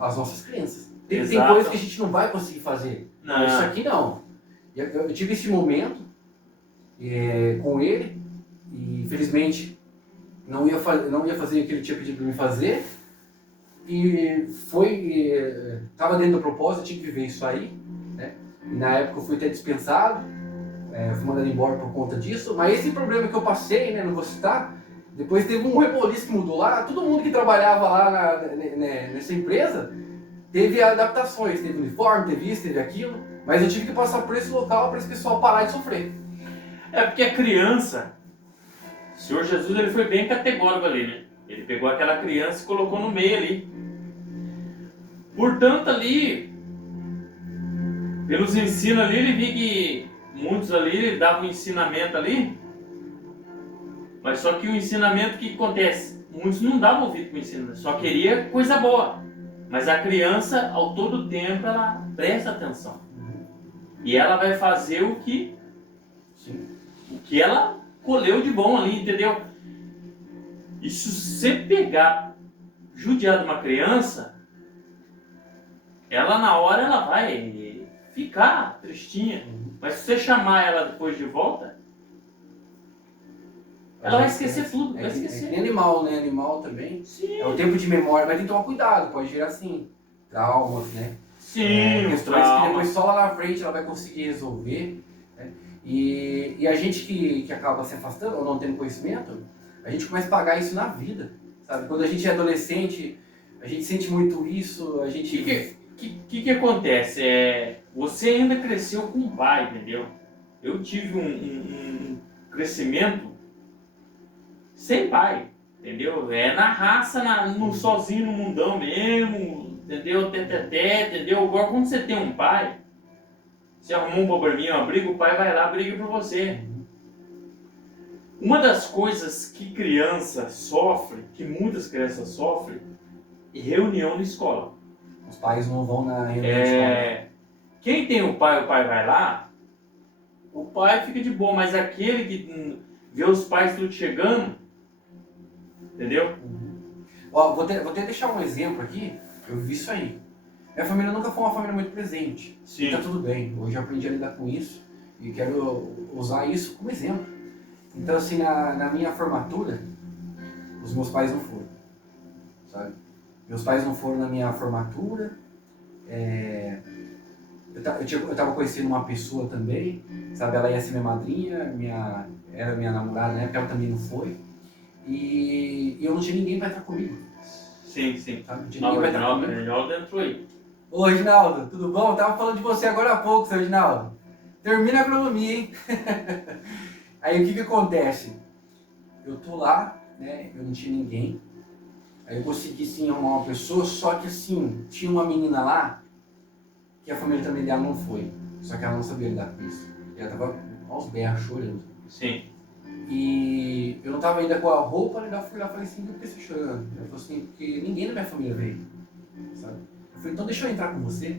as nossas crenças. Tem coisas que a gente não vai conseguir fazer. Não. Isso aqui não. Eu tive esse momento com ele e infelizmente não ia fazer o que ele tinha pedido para me fazer. E estava dentro do propósito, eu tinha que viver isso aí, né? E na época eu fui até dispensado, fui mandado embora por conta disso. Mas esse problema que eu passei, né, não vou citar, depois teve um reboliço que mudou lá. Todo mundo que trabalhava lá nessa empresa teve adaptações, teve uniforme, teve isso, teve aquilo. Mas eu tive que passar por esse local para esse pessoal parar de sofrer. É porque a criança, o Senhor Jesus ele foi bem categórico ali, né? Ele pegou aquela criança e colocou no meio ali. Portanto, ali, pelos ensinos ali, ele viu que muitos ali ele davam um ensinamento ali, mas só que o ensinamento que acontece? Muitos não davam ouvido para o ensino, só queria coisa boa. Mas a criança, ao todo tempo, ela presta atenção. E ela vai fazer o que ela colheu de bom ali, entendeu? E se você pegar, judiar de uma criança, ela na hora ela vai ficar tristinha. Mas se você chamar ela depois de volta, ela vai esquecer tudo, vai É que esquecer. nem animal, né? Animal também. Sim, É o tempo de memória, mas tem que tomar cuidado, pode gerar assim, traumas, né? sim, o Questões que trauma. depois só lá na frente ela vai conseguir resolver. Né? E a gente que acaba se afastando ou não tendo conhecimento, a gente começa a pagar isso na vida, sabe? Quando a gente é adolescente, a gente sente muito isso, a O gente... que acontece? Você ainda cresceu com o pai, entendeu? Eu tive um crescimento sem pai, entendeu? É na raça, sozinho no mundão mesmo, entendeu? Teteté, entendeu? Agora quando você tem um pai, você arrumou um probleminha, uma briga, o pai vai lá, briga por você. Uma das coisas que criança sofre, que muitas crianças sofrem, é reunião na escola. Os pais não vão na reunião de escola. Quem tem o pai vai lá, o pai fica de boa, mas aquele que vê os pais tudo chegando, entendeu? Ó, vou até deixar um exemplo aqui, eu vi isso aí. Minha família nunca foi uma família muito presente. Sim. E tá tudo bem, hoje eu aprendi a lidar com isso e quero usar isso como exemplo. Então assim, na minha formatura, os meus pais não foram, sabe? Meus pais não foram na minha formatura. Eu tava conhecendo uma pessoa também, sabe? Ela ia ser minha madrinha, era minha namorada na época, ela também não foi. E eu não tinha ninguém para entrar comigo, Sim, sim. sabe? Não tinha ninguém para entrar O comigo. Reginaldo entrou aí. Ô Reginaldo, tudo bom? Eu tava falando de você agora há pouco, seu Reginaldo. Termina a agronomia, hein? Aí o que acontece? Eu tô lá, né? Eu não tinha ninguém. Aí eu consegui sim arrumar uma pessoa, só que assim, tinha uma menina lá que a família também dela não foi. Só que ela não sabia lidar com isso. E ela tava aos berros, chorando. Sim. E eu não tava ainda com a roupa, né? Eu fui lá e falei assim, por que você tá chorando? Ela falou assim, porque ninguém da minha família veio, sabe? Eu falei, então deixa eu entrar com você.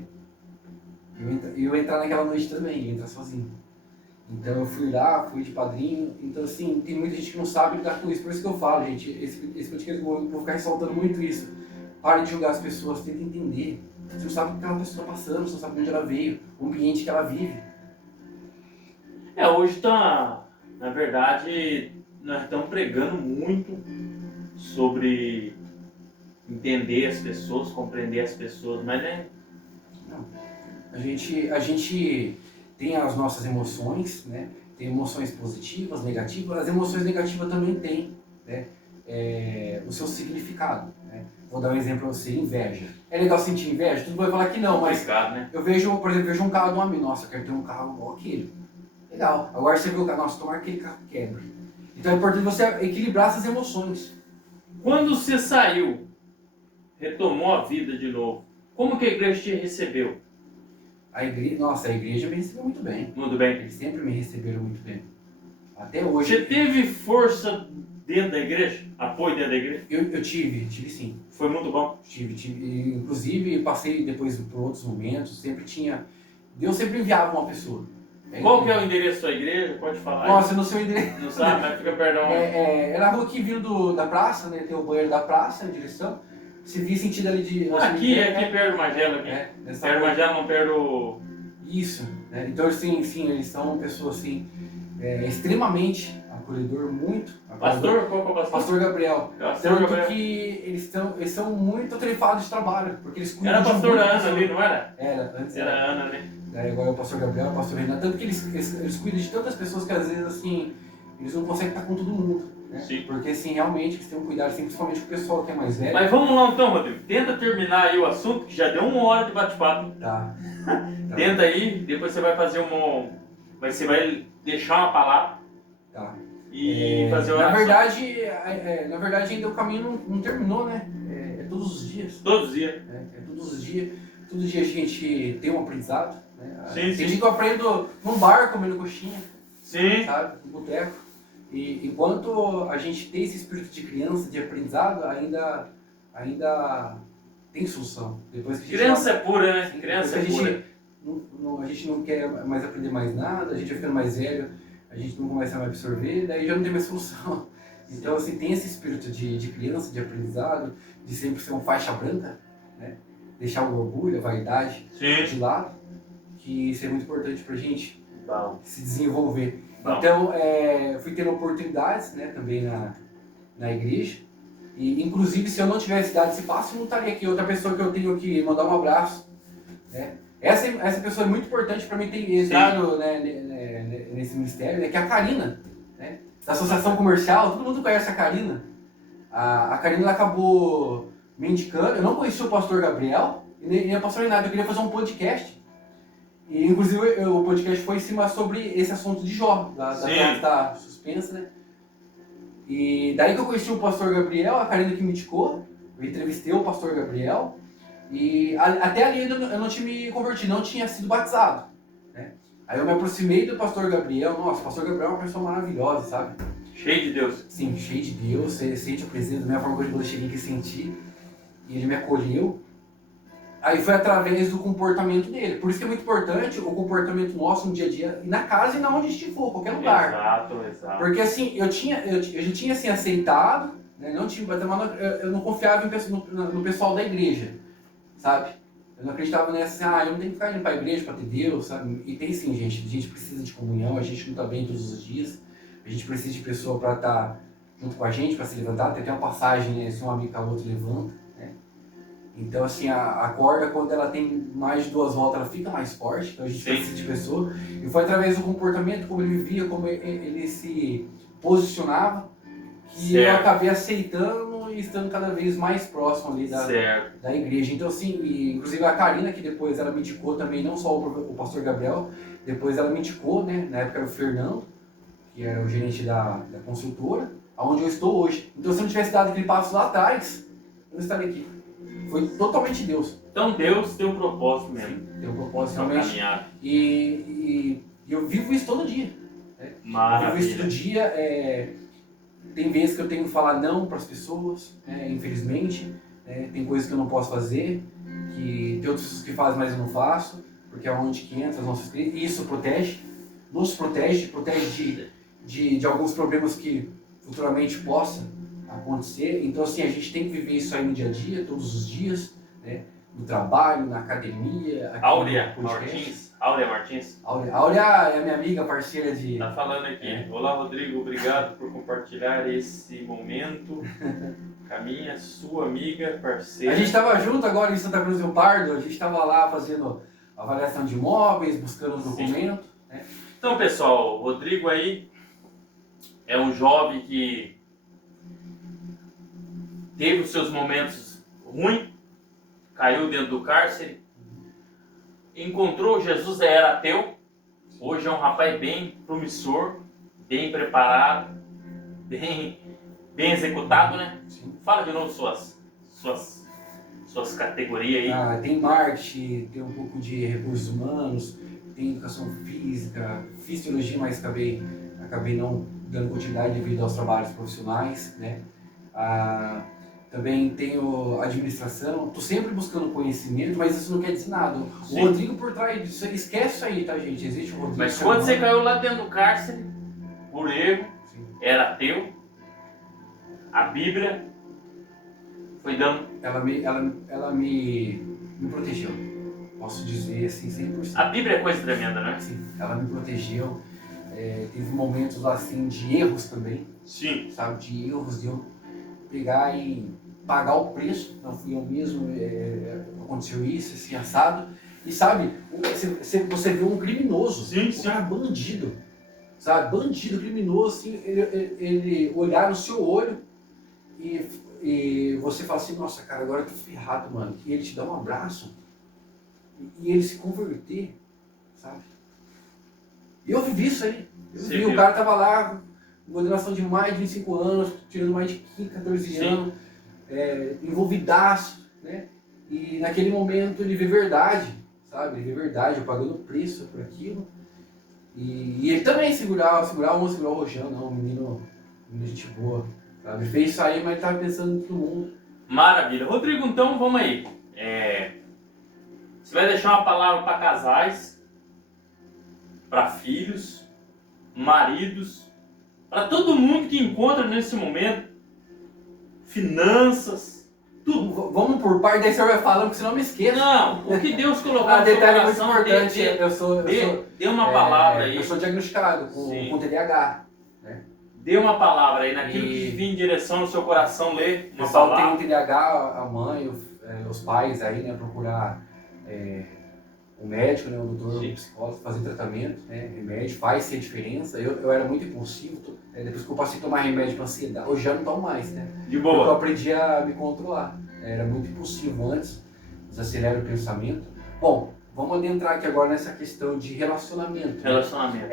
E eu entrar naquela noite também, eu entrar sozinho. Então eu fui lá, fui de padrinho. Então assim, tem muita gente que não sabe lidar com isso. Por isso que eu falo, gente, esse podcast eu vou ficar ressaltando muito isso. Pare de julgar as pessoas, tenta entender. Você não sabe o que aquela pessoa está passando, você não sabe de onde ela veio, o ambiente que ela vive. Hoje tá, na verdade, nós estamos pregando muito sobre entender as pessoas, compreender as pessoas, mas né? Não. A gente tem as nossas emoções, né? Tem emoções positivas, negativas. As emoções negativas também têm, né? O seu significado, né? Vou dar um exemplo para você, inveja. É legal sentir inveja? Tudo vai falar que não, mas Complicado, né? eu vejo, por exemplo, um carro de um amigo, nossa, eu quero ter um carro igual aquele. Legal. Agora você vê o carro, nossa, tomara que aquele carro quebra. Então é importante você equilibrar essas emoções. Quando você saiu, retomou a vida de novo, como que a igreja te recebeu? A igreja me recebeu muito bem. Muito bem. Eles sempre me receberam muito bem. Até hoje. Você teve força dentro da igreja? Apoio dentro da igreja? Eu tive sim. Foi muito bom. Tive. E, inclusive, passei depois por outros momentos, sempre tinha... Deus sempre enviava uma pessoa. Qual que é o endereço da sua igreja? Pode falar. Nossa, eu não sei o endereço. Não sabe, mas fica perdão. É na rua que vindo da praça, né? Tem o banheiro da praça em direção. Se vir sentido ali de... Aqui perto do Magela. Aqui. Nessa Perto do rua. Magela, não perto... Isso, né? Então, sim, eles são pessoas, assim, extremamente acolhedor, muito acolhedor. Pastor? Qual que é o pastor? Pastor Gabriel. Pastor Tanto Gabriel. que eles são muito atrefados de trabalho, porque eles cuidam Era de pastor muita Ana pessoa. ali, não era? Era, antes Era a Ana ali. Daí agora é o pastor Gabriel, o pastor Renato. Tanto que eles cuidam de tantas pessoas que às vezes, assim, eles não conseguem estar com todo mundo. Né? Sim. Porque, assim, realmente eles têm um cuidado, assim, principalmente com o pessoal que é mais velho. Mas vamos lá então, Rodrigo. Tenta terminar aí o assunto, que já deu 1 hora de bate-papo. Tá. Tenta aí, depois você vai fazer você vai deixar uma palavra Tá. e fazer uma na oração. verdade, ainda o caminho não terminou, né? É todos os dias. Todos os dias. É todos os dias. Todo dia a gente tem um aprendizado. Né? Sim, Tem sim. dia que eu aprendo num bar comendo coxinha, Sim. sabe? No boteco. E enquanto a gente tem esse espírito de criança, de aprendizado, ainda tem solução. Depois que a gente Criança é pura, né? Sim, Criança é depois que pura. a gente não quer mais aprender mais nada, a gente vai ficando mais velho, a gente não começa a absorver, daí já não tem mais solução. Então, assim, tem esse espírito de criança, de aprendizado, de sempre ser um faixa branca, né? deixar o orgulho, a vaidade Sim. de lado, que isso é muito importante pra gente Bom. se desenvolver. Bom. Então, fui tendo oportunidades, né, também na igreja. E, inclusive, se eu não tivesse dado esse passo, eu não estaria aqui. Outra pessoa que eu tenho que mandar um abraço, né? Essa pessoa é muito importante para mim ter entrado, né, nesse ministério, né, que é a Karina, né, da Associação Comercial. Todo mundo conhece a Karina. A Karina ela acabou me indicando. Eu não conhecia o pastor Gabriel e nem a pastora Renata. Eu queria fazer um podcast. E, inclusive, o podcast foi em cima sobre esse assunto de Jó, da terra que está suspensa, né? E daí que eu conheci o pastor Gabriel, a Karina que me indicou. Eu entrevistei o pastor Gabriel. E até ali eu não tinha me convertido, não tinha sido batizado, né? Aí eu me aproximei do pastor Gabriel. Nossa, o pastor Gabriel é uma pessoa maravilhosa, sabe? Cheio de Deus. Sim, cheio de Deus. Você sente a presença da minha forma quando eu cheguei aqui senti. E ele me acolheu. Aí foi através do comportamento dele. Por isso que é muito importante o comportamento nosso no dia a dia, e na casa e na onde a gente for, qualquer lugar. Exato. Porque assim, eu já tinha assim, aceitado, né? Eu não confiava no pessoal da igreja, sabe? Eu não acreditava nessa assim, eu não tenho que ficar indo pra igreja pra ter Deus, sabe? E tem sim, gente. A gente precisa de comunhão, a gente não tá bem todos os dias. A gente precisa de pessoa pra estar junto com a gente, pra se levantar. Tem até uma passagem, né? Se um amigo com o outro levanta, né? Então, assim, a corda, quando ela tem mais de 2 voltas, ela fica mais forte. Então, a gente precisa de pessoa. E foi através do comportamento, como ele vivia, como ele se posicionava, que eu acabei aceitando e estando cada vez mais próximo ali da igreja. Então, assim, inclusive a Karina, que depois ela me indicou também, não só o pastor Gabriel, depois ela me indicou, né? Na época era o Fernando, que era o gerente da consultora, onde eu estou hoje. Então, se eu não tivesse dado aquele passo lá atrás, eu não estaria aqui. Foi totalmente Deus. Então Deus tem um propósito mesmo. Sim, tem um propósito realmente. E eu vivo isso todo dia. Né? Maravilha. Eu vivo isso todo dia. Tem vezes que eu tenho que falar não para as pessoas, infelizmente. Tem coisas que eu não posso fazer, que tem outras pessoas que fazem, mas eu não faço, porque é onde que entra as nossas crises. E isso nos protege de alguns problemas que futuramente possa acontecer. Então, assim, a gente tem que viver isso aí no dia a dia, todos os dias, né? No trabalho, na academia, aqui Áurea no podcast. Martins. Áurea é minha amiga, parceira de... Tá falando aqui. Olá, Rodrigo, obrigado por compartilhar esse momento com a minha, sua amiga, parceira. A gente estava junto agora em Santa Cruz do Pardo, a gente estava lá fazendo avaliação de imóveis, buscando um documento. Né? Então, pessoal, o Rodrigo aí é um jovem que teve os seus momentos ruins, caiu dentro do cárcere, encontrou Jesus, era ateu, hoje é um rapaz bem promissor, bem preparado, bem executado, né? Sim. Fala de novo suas categorias aí. Tem marketing, tem um pouco de recursos humanos, tem educação física, fiz teologia, mas acabei não dando continuidade devido aos trabalhos profissionais, né? Também tenho administração, estou sempre buscando conhecimento, mas isso não quer dizer nada. Sim. O Rodrigo por trás disso, esquece isso aí, tá, gente? Existe o Rodrigo. Mas quando você caiu lá dentro do cárcere, por erro, Sim. era ateu, a Bíblia foi dando... Ela me protegeu, posso dizer assim, 100%. A Bíblia é coisa tremenda, né? Sim, ela me protegeu. Teve momentos assim de erros também, Sim. sabe? De erros de eu pegar e pagar o preço, não fui eu mesmo, aconteceu isso, assim, assado. E sabe, você vê um criminoso, Sim, um cara bandido, sabe? Bandido, criminoso, assim, ele olhar no seu olho e você fala assim, nossa, cara, agora eu tô ferrado, mano. E ele te dá um abraço e ele se converter, sabe? E eu vivi isso aí. O cara tava lá, condenação de mais de 25 anos, tirando mais de 15, 14 anos, envolvidaço, né? E naquele momento ele vê verdade, sabe? Ele vê verdade, eu pagando preço por aquilo. E ele também segurava o rojão, não, menino de gente boa, sabe? Ele fez isso aí, mas ele tava pensando em todo mundo. Maravilha. Rodrigo, então vamos aí. Você vai deixar uma palavra para casais, para filhos, maridos, para todo mundo que encontra nesse momento, finanças, Tudo. Vamos por parte, daí você vai falando, porque senão eu me esqueço. Não, o que Deus colocou no seu Detalhe muito coração, importante, eu sou dê uma palavra aí. eu sou diagnosticado Sim. com TDAH. Dê uma palavra aí, naquilo E- que vir em direção no seu coração, lê O uma pessoal palavra. tem TDAH, a mãe, os pais aí, né, procurar o médico, né, o doutor, Sim. o psicólogo, fazer tratamento, né, remédio, faz sim a diferença. Eu era muito impulsivo, depois que eu passei a tomar remédio para ansiedade, hoje já não tomo mais, né? De Porque eu boa. aprendi a me controlar. Era muito impulsivo antes, desacelera o pensamento. Bom, vamos adentrar aqui agora nessa questão de relacionamento. né? Relacionamento.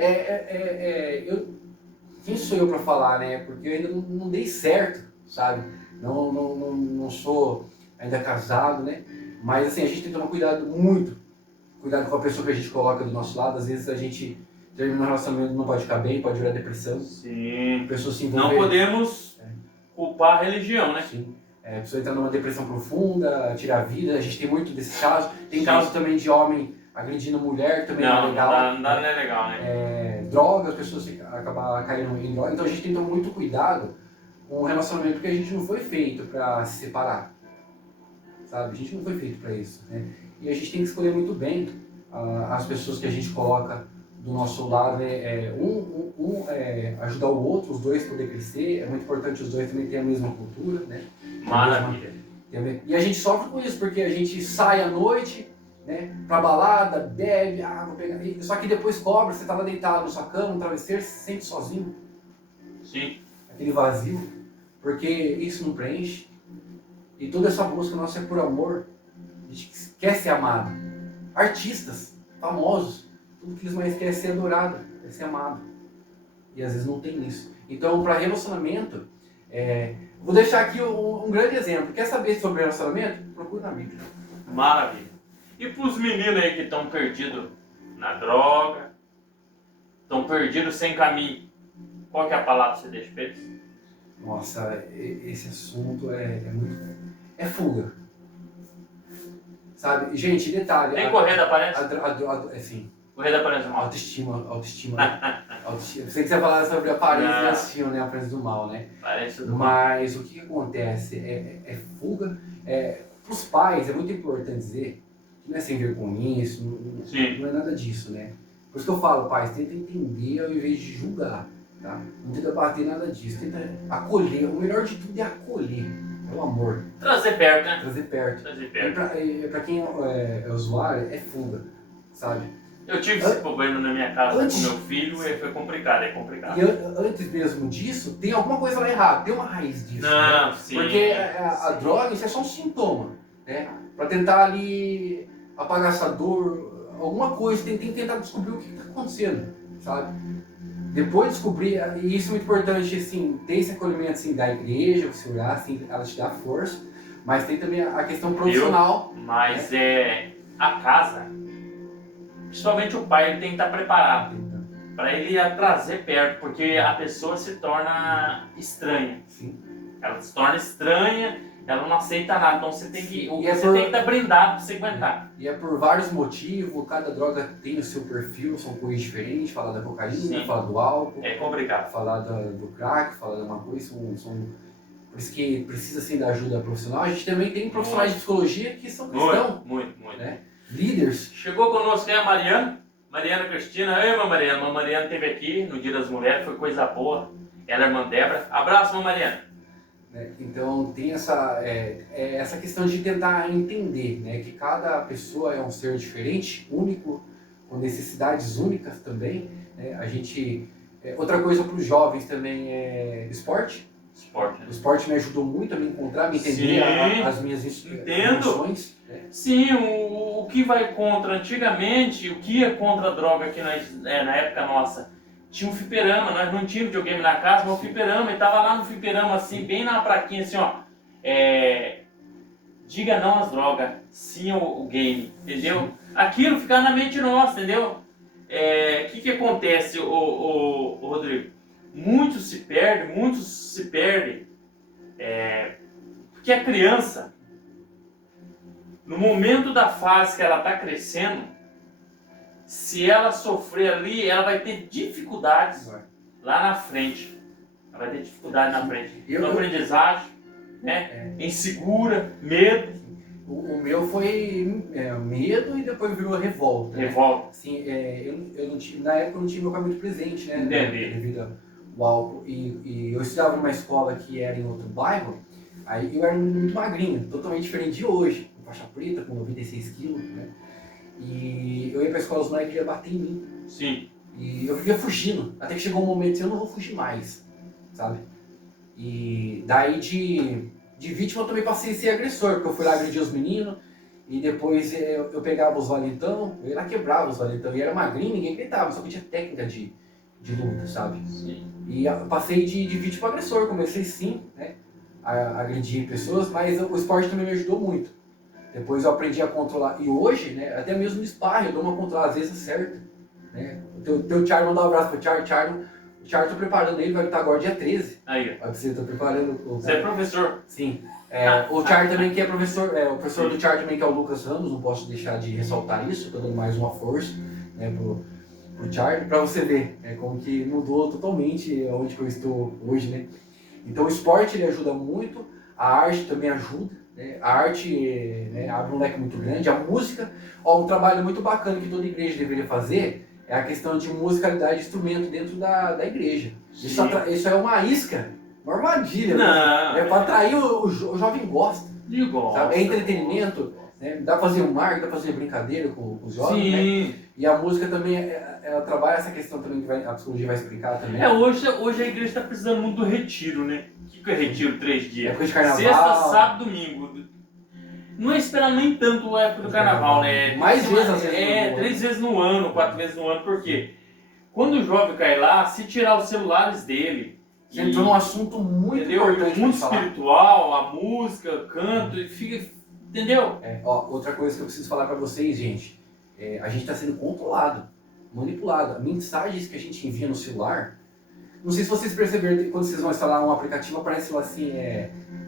Quem sou eu para falar, né? Porque eu ainda não dei certo, sabe? Não sou ainda casado, né? Mas assim, a gente tem que tomar cuidado com a pessoa que a gente coloca do nosso lado. Às vezes a gente termina um relacionamento, não pode ficar bem, pode virar depressão. Sim. A pessoa se Não envolver. podemos culpar a religião, né? Sim. A pessoa entra numa depressão profunda, tira a vida. A gente tem muito desses casos. Tem Sim. casos também de homem agredindo mulher, também não é legal. Não é legal, né? Droga, as pessoas acabam caindo em droga. Então a gente tem que tomar muito cuidado com o relacionamento, porque a gente não foi feito para se separar, sabe? A gente não foi feito para isso, né? E a gente tem que escolher muito bem as pessoas que a gente coloca do nosso lado, ajudar o outro, os dois poder crescer. É muito importante os dois também terem a mesma cultura, né? Maravilha. E a gente sofre com isso, porque a gente sai à noite, né, pra balada, bebe, vou pegar. Só que depois cobra, você tá lá deitado na sua cama, no travesseiro, você se sente sozinho, Sim. aquele vazio, porque isso não preenche. E toda essa busca nossa é por amor. A gente quer ser amado. Artistas, famosos, tudo que eles mais querem é ser adorado, é ser amado. E às vezes não tem isso. Então, para relacionamento, vou deixar aqui um grande exemplo. Quer saber sobre relacionamento? Procura na Bíblia. Maravilha. E pros meninos aí que estão perdidos na droga, estão perdidos sem caminho, qual que é a palavra que você deixa pra eles? Nossa, esse assunto é muito... É fuga. Sabe? Gente, detalhe... Tem correr da aparência? Assim, Correr da aparência mal. autoestima. Autoestima. Sei que você ia falar sobre a aparência Não. e autoestima, né? A aparência do mal, né? Aparência do mal. Mas o que acontece? É fuga. Para os pais, é muito importante dizer que não é sem vergonha, Sim. não é nada disso, né? Por isso que eu falo, pais, tenta entender ao invés de julgar, tá? Não tenta bater nada disso, tenta acolher. O melhor de tudo é acolher, é o amor, Trazer perto, né? trazer perto. Trazer E perto. pra quem é usuário, é fuga, sabe? Eu tive esse problema na minha casa Antes- com meu filho e foi complicado, é complicado. E antes mesmo disso, tem alguma coisa lá errada, tem uma raiz disso. Não, né? sim. Porque a sim. droga, isso é só um sintoma, né? Pra tentar ali apagar essa dor, alguma coisa, tem que tentar descobrir o que está acontecendo, sabe? Depois descobrir, e isso é muito importante, assim, ter esse acolhimento assim, da igreja, você orar, assim, ela te dá força, mas tem também a questão profissional. Mas a casa, principalmente o pai, ele tem que estar preparado para ele trazer perto, porque a pessoa se torna estranha. Sim. Ela se torna estranha, ela não aceita nada, então você tem que E você tem que estar brindado para você aguentar. E é por vários motivos, cada droga tem o seu perfil, são coisas diferentes, falar da cocaína, Sim. falar do álcool, É complicado. falar do crack, falar da maconha, por isso que precisa sim da ajuda profissional. A gente também tem profissionais de psicologia que são cristãos, Muito. né? Líderes. Chegou conosco aí a Mariana Cristina. Ei, Mariana. A Mariana esteve aqui no Dia das Mulheres, foi coisa boa. Ela é irmã Débora. Abraço, Mariana. Né? Então tem essa questão de tentar entender, né, que cada pessoa é um ser diferente, único, com necessidades únicas também. Né? A gente, outra coisa para os jovens também é esporte. Esporte, né? O esporte me ajudou muito a me encontrar, a me entender Sim, as minhas entendo. emoções. Né? Sim, o que vai contra antigamente, o que ia contra a droga que nós, na época nossa, tinha um fliperama, nós não tínhamos videogame na casa, mas o fliperama, e tava lá no fliperama assim, bem na praquinha assim, ó, diga não às drogas, sim o game, entendeu? Aquilo ficar na mente nossa, entendeu? Que acontece, o Rodrigo? Muitos se perdem, porque a criança, no momento da fase que ela está crescendo, se ela sofrer ali, ela vai ter dificuldades lá na frente. Ela vai ter dificuldade na frente. Eu- No aprendizagem. né? Insegura, medo, O meu foi medo e depois virou revolta. Né? revolta. Assim, eu não tinha, na época eu não tinha meu pai muito presente, né? Entendi. Devido ao álcool. E eu estudava numa escola que era em outro bairro, aí eu era muito magrinho, totalmente diferente de hoje. Com faixa preta, com 96 quilos, né? E eu ia pra escola, os moleques iam bater em mim. Sim. E eu vivia fugindo, até que chegou um momento assim, eu não vou fugir mais, sabe? E daí de vítima eu também passei a ser agressor, porque eu fui lá agredir os meninos, e depois eu pegava os valitão, eu ia lá quebrava os valitão, e era magrinho, ninguém gritava, só que eu tinha técnica de luta, sabe? Sim. E eu passei de vítima para agressor, comecei sim, né, a agredir pessoas, mas o esporte também me ajudou muito. Depois eu aprendi a controlar, e hoje, né, até mesmo no sparring, eu dou uma controlada, às vezes acerta, né? O teu Charlie, mandar um abraço pro Charlie, o Charlie, tô preparando ele, vai lutar agora dia 13. Aí, Olha pra você, tô preparando o você é professor. Sim. O Charlie também que é professor, o professor do Charlie também que é o Lucas Ramos, não posso deixar de ressaltar isso, tô dando mais uma força, né, pro Charlie, pra você ver, como que mudou totalmente onde que eu estou hoje, né. Então o esporte ele ajuda muito, a arte também ajuda, né, a arte abre um leque muito grande, a música, um trabalho muito bacana que toda igreja deveria fazer é a questão de musicalidade de instrumento dentro da igreja. Isso é uma isca, uma armadilha, Não. para atrair o jovem gosta. Digo, Sabe? É entretenimento, né? Dá pra fazer um marketing, dá pra fazer brincadeira com os jovens, sim. né? E a música também, ela trabalha essa questão também que a psicologia vai explicar também. Hoje a igreja está precisando muito do retiro, né? O que é retiro 3 dias? Época de carnaval. Sexta, sábado, domingo. Não é esperar nem tanto a época do carnaval, né? Mais vezes, às vezes. 3 vezes no ano, 4 vezes no ano, por quê? Quando o jovem cai lá, se tirar os celulares dele... Você entrou num assunto muito importante o mundo pra falar. espiritual, a música, canto, e fica... Entendeu? Outra coisa que eu preciso falar pra vocês, gente. A gente tá sendo controlado, manipulado. Mensagens que a gente envia no celular... Não sei se vocês perceberam, quando vocês vão instalar um aplicativo, aparece lá assim,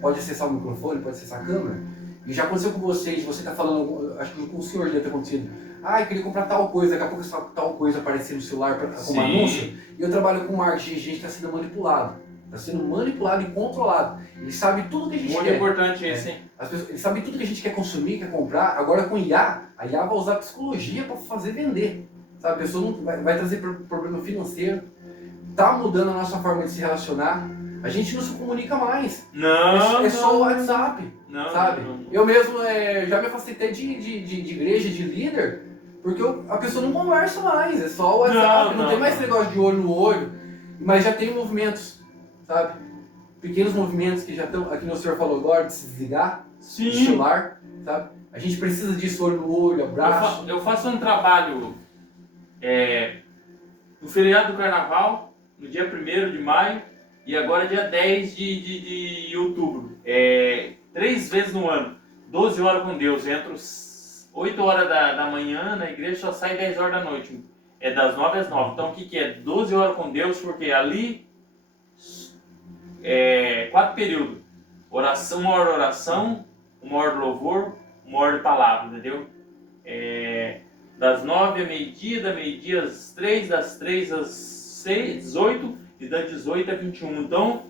pode acessar o microfone, pode acessar a câmera. E já aconteceu com vocês, você tá falando, acho que com o senhor deve ter acontecido. Eu queria comprar tal coisa, daqui a pouco essa tal coisa aparecer no celular como anúncio. E eu trabalho com marketing, a gente está sendo manipulado. Está sendo manipulado e controlado. Ele sabe tudo que a gente Muito quer. importante isso, hein? Ele sabe tudo que a gente quer consumir, quer comprar. Agora com IA, a IA vai usar psicologia para fazer vender. Sabe? A pessoa não vai trazer problema financeiro. Tá mudando a nossa forma de se relacionar. A gente não se comunica mais. Não, só o WhatsApp. Não, Sabe? não. Eu mesmo já me afastei até de igreja, de líder, porque a pessoa não conversa mais, é só o WhatsApp, não tem mais negócio de olho no olho, mas já tem movimentos, sabe? Pequenos movimentos que já estão, aqui o senhor falou agora, de se desligar do celular, sabe? A gente precisa disso, olho no olho, abraço. Eu faço um trabalho no feriado do carnaval, no dia 1º de maio, e agora dia 10 de outubro. 3 vezes no ano, 12 horas com Deus, entro 8 horas da manhã na igreja, só sai 10 horas da noite, é das 9 às 9, então o que é? 12 horas com Deus, porque ali 4 períodos, oração, 1 hora de oração, 1 hora de louvor, 1 hora de palavra, entendeu? Das 9 a meio-dia, da meio-dia às 3, das 3 às 6, 18 e das 18 a 21, então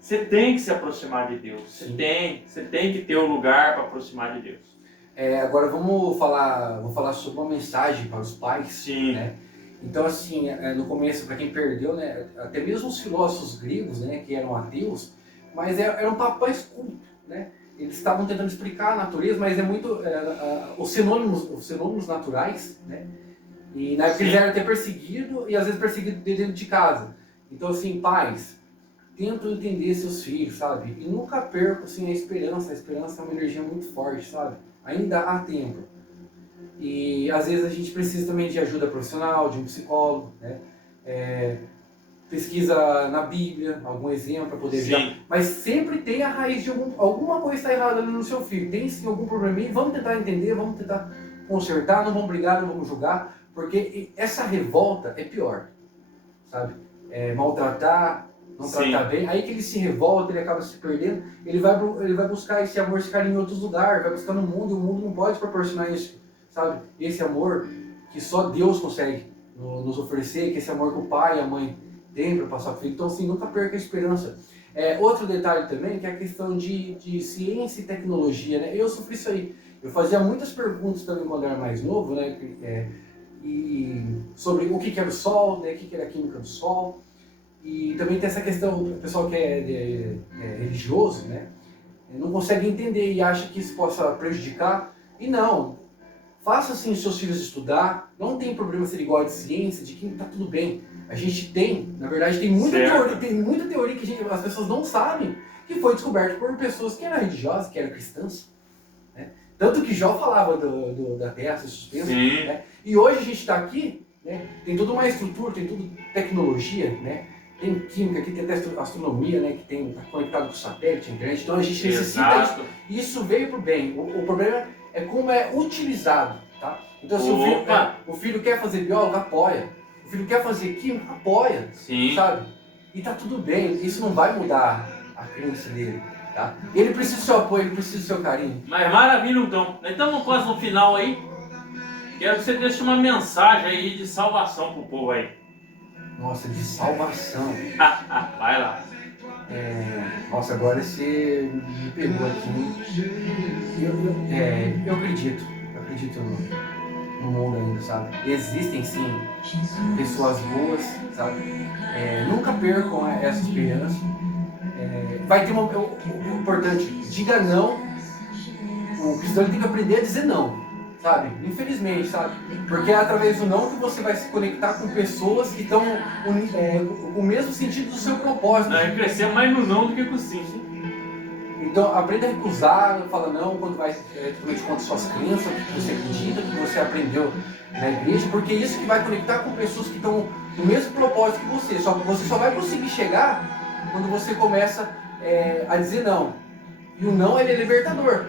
você tem que se aproximar de Deus, você tem que ter um lugar para aproximar de Deus. Agora vou falar sobre uma mensagem para os pais. Sim. Né? Então assim, no começo, para quem perdeu, né, até mesmo os filósofos gregos, né, que eram ateus, mas eram papéis cultos, né? Eles estavam tentando explicar a natureza, mas é muito os sinônimos naturais, né? E na época eles eram até perseguidos e às vezes perseguidos dentro de casa. Então assim, pais, tentam entender seus filhos, sabe? E nunca percam assim, a esperança é uma energia muito forte, sabe? Ainda há tempo. E às vezes a gente precisa também de ajuda profissional, de um psicólogo, né? Pesquisa na Bíblia, algum exemplo para poder ver. Mas sempre tem a raiz de alguma coisa está errada ali no seu filho. Tem sim algum probleminha, vamos tentar entender, vamos tentar consertar, não vamos brigar, não vamos julgar, porque essa revolta é pior, sabe? Maltratar, não tratar bem, aí que ele se revolta, ele acaba se perdendo, ele vai buscar esse amor, esse carinho em outros lugares, vai buscar no mundo, e o mundo não pode proporcionar isso, sabe? Esse amor que só Deus consegue nos oferecer, que esse amor que o pai e a mãe tem para passar para o filho. Então assim, nunca perca a esperança. Outro detalhe também, que é a questão de ciência e tecnologia, né? Eu sofri isso aí. Eu fazia muitas perguntas também quando eu era mais novo, né? E sobre o que era o Sol, né? O que era a química do Sol. E também tem essa questão, o pessoal que é religioso, né? Não consegue entender e acha que isso possa prejudicar. E não. Faça assim os seus filhos estudar. Não tem problema se ele gosta de ciência, de química, tá tudo bem. A gente tem, na verdade, tem muita teoria que as pessoas não sabem, que foi descoberta por pessoas que eram religiosas, que eram cristãs. Né? Tanto que Jó falava da Terra ser suspensa. Né? E hoje a gente está aqui, né? Tem toda uma estrutura, tem toda tecnologia, né? Tem química, aqui tem até astronomia, né? Que tem tá conectado com o satélite, a internet. Então a gente necessita disso. E isso veio para o bem. O problema é como é utilizado. Tá? Então se o filho quer fazer biólogo, apoia. O filho quer fazer química, apoia. Sim. Sabe? E tá tudo bem. Isso não vai mudar a crença dele. Tá? Ele precisa do seu apoio, ele precisa do seu carinho. Mas maravilha, então. Nós estamos quase no final aí. Quero que você deixe uma mensagem aí de salvação pro povo aí. Nossa, de salvação. Vai lá. Nossa, agora você me pegou aqui. Eu acredito no mundo ainda, sabe? Existem sim pessoas boas, sabe? Nunca percam essa esperança. Vai ter o importante, diga não. O cristão tem que aprender a dizer não. Sabe? Infelizmente, sabe? Porque é através do não que você vai se conectar com pessoas que estão com o mesmo sentido do seu propósito. Não, é crescer mais no não do que com o sim. Então, aprenda a recusar, fala não quando vai contra suas crenças, o que você acredita, o que você aprendeu na igreja, porque é isso que vai conectar com pessoas que estão no mesmo propósito que você. Você só vai conseguir chegar quando você começa a dizer não. E o não, ele é libertador.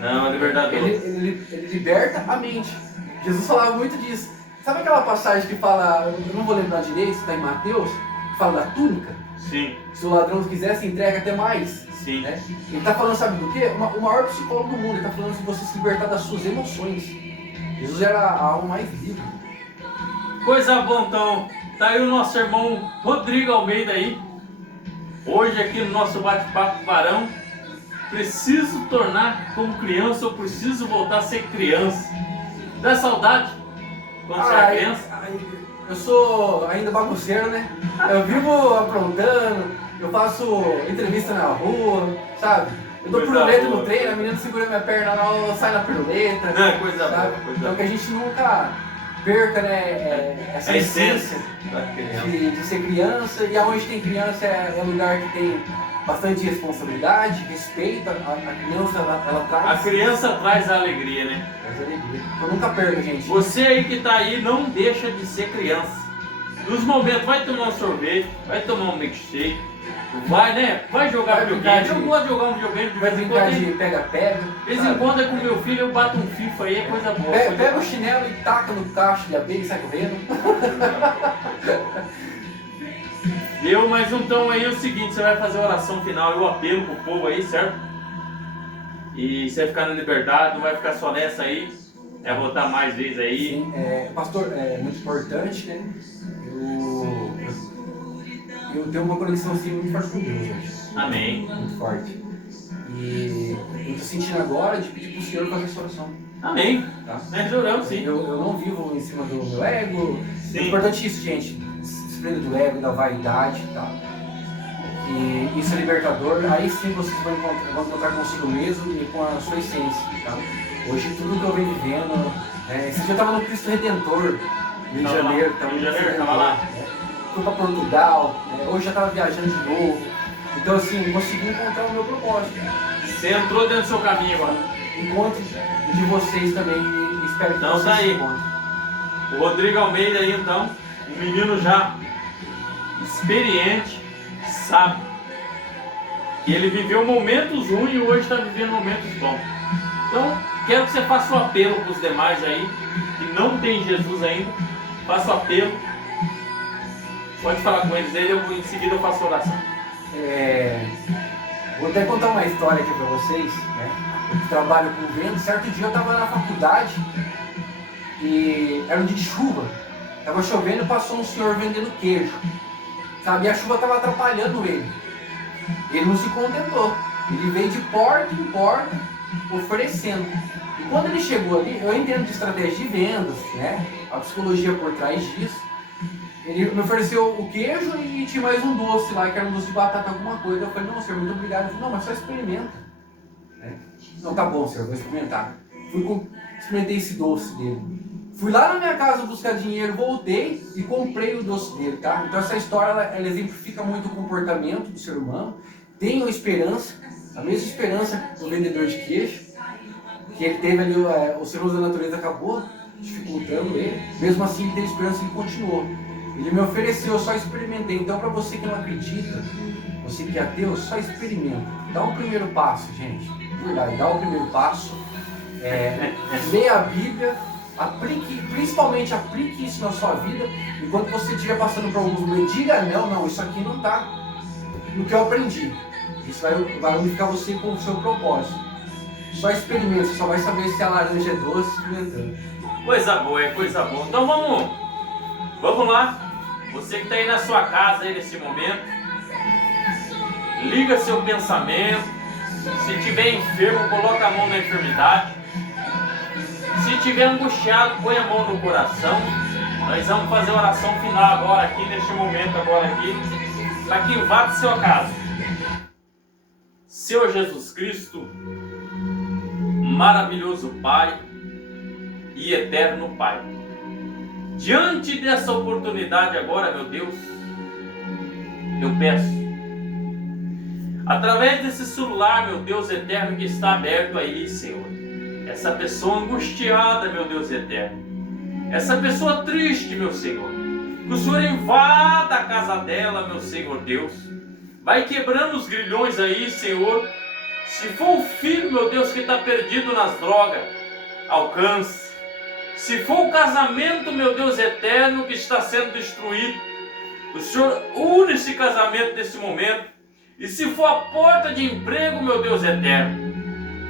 Não, é libertador. Ele liberta a mente. Jesus falava muito disso. Sabe aquela passagem que fala, eu não vou lembrar direito, está em Mateus, que fala da túnica? Sim. Se o ladrão quisesse, entrega até mais. Sim. Né? Ele está falando, sabe do quê? O maior psicólogo do mundo. Ele está falando de você se libertar das suas emoções. Jesus era a alma mais livre. Coisa boa, então. Tá aí o nosso irmão Rodrigo Almeida aí. Hoje aqui no nosso bate-papo Varão. Preciso tornar como criança ou preciso voltar a ser criança? Dá saudade quando você era criança? Eu sou ainda bagunceiro, né? Eu vivo aprontando, eu faço entrevista na rua, sabe? Eu dou piruleta no treino, a menina segura minha perna lá, eu saio na piruleta. Não, coisa sabe? boa. Então que a gente nunca perca, né, essa essência de ser criança. E aonde tem criança é lugar que tem bastante responsabilidade, respeito. A criança, ela traz... A criança traz a alegria, né? Traz alegria. Então nunca perca, gente. Você aí que tá aí, não deixa de ser criança. Nos momentos, vai tomar um sorvete, vai tomar um milkshake, vai, né? Vai jogar videogame. Eu gosto de jogar um videogame de Vai vez em brincar quando. de pega-pega. De vez em quando é com meu filho, eu bato um FIFA aí, é coisa boa. Pega o chinelo e taca no cacho de abelha e sai correndo. Mas então aí é o seguinte, você vai fazer a oração final e o apelo pro povo aí, certo? E você vai ficar na liberdade, não vai ficar só nessa aí, voltar mais vezes aí. Sim, pastor, é muito importante, né? Eu tenho uma conexão assim muito forte com Deus hoje. Amém. Muito forte. E eu tô sentindo agora de pedir pro Senhor fazer essa oração. Amém. Tá? Nós oramos, sim. Eu não vivo em cima do meu ego. Sim. É importante isso, gente. Se desprenda do ego, da vaidade, tá? E isso é libertador. Aí sim vocês vão encontrar consigo mesmo e com a sua essência, tá? Hoje tudo que eu venho vivendo... esse dia eu tava no Cristo Redentor, no Rio de Janeiro. Tava lá. Fui para Portugal, hoje já estava viajando de novo. Então assim, consegui encontrar o meu propósito. Você entrou dentro do seu caminho agora. Encontro de vocês também e espero que Então vocês tá aí. se encontrem. O Rodrigo Almeida aí então, um menino já experiente, sabe que ele viveu momentos ruins e hoje está vivendo momentos bons. Então, quero que você faça o apelo para os demais aí, que não tem Jesus ainda, faça o apelo. Pode falar com eles aí, em seguida eu faço a oração. Vou até contar uma história aqui para vocês, né? Eu trabalho com vento. Certo dia eu estava na faculdade e era um dia de chuva. Estava chovendo e passou um senhor vendendo queijo, sabe? E a chuva estava atrapalhando ele. Ele não se contentou. Ele veio de porta em porta oferecendo. E quando ele chegou ali, eu entendo de estratégia de vendas, né? A psicologia por trás disso. Ele me ofereceu o queijo e tinha mais um doce lá, que era um doce de batata, alguma coisa. Eu falei, não, senhor, muito obrigado. Ele falou, não, mas só experimenta. Né? Não, tá bom, senhor, vou experimentar. Experimentei esse doce dele. Fui lá na minha casa buscar dinheiro, voltei e comprei o doce dele, tá? Então essa história, ela exemplifica muito o comportamento do ser humano. Tenham esperança, a mesma esperança do vendedor de queijo, que ele teve ali, o Senhor da natureza acabou dificultando ele. Mesmo assim, ele teve esperança e ele continuou. Ele me ofereceu, eu só experimentei. Então, para você que não acredita, você que é ateu, só experimenta. Dá um primeiro passo, gente. De verdade, dá o primeiro passo. Leia a Bíblia, principalmente aplique isso na sua vida. Enquanto você estiver passando por alguns momentos, diga não, isso aqui não está no que eu aprendi. Isso vai unificar você com o seu propósito. Só experimenta, você só vai saber se a laranja é doce experimentando. Coisa boa, coisa boa. Então vamos lá. Você que está aí na sua casa aí nesse momento, liga seu pensamento. Se estiver enfermo, coloca a mão na enfermidade. Se estiver angustiado, põe a mão no coração. Nós vamos fazer a oração final agora aqui, neste momento agora aqui, para que invada sua casa. Senhor Jesus Cristo, maravilhoso Pai e eterno Pai, diante dessa oportunidade agora, meu Deus, eu peço, através desse celular, meu Deus eterno, que está aberto aí, Senhor, essa pessoa angustiada, meu Deus eterno, essa pessoa triste, meu Senhor, que o Senhor invada a casa dela, meu Senhor Deus, vai quebrando os grilhões aí, Senhor. Se for o filho, meu Deus, que está perdido nas drogas, alcance. Se for o casamento, meu Deus eterno, que está sendo destruído, o Senhor une esse casamento nesse momento. E se for a porta de emprego, meu Deus eterno,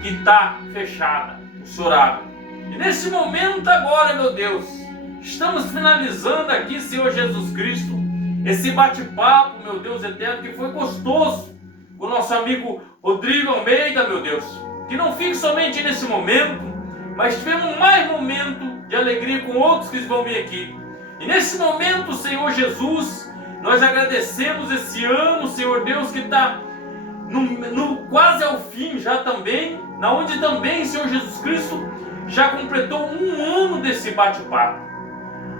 que está fechada, o Senhor abre. E nesse momento agora, meu Deus, estamos finalizando aqui, Senhor Jesus Cristo, esse bate-papo, meu Deus eterno, que foi gostoso com o nosso amigo Rodrigo Almeida, meu Deus. Que não fique somente nesse momento, mas tivemos mais momento de alegria com outros que vão vir aqui. E nesse momento, Senhor Jesus, nós agradecemos esse ano, Senhor Deus, que está no quase ao fim já também, na onde também, Senhor Jesus Cristo, já completou um ano desse bate-papo.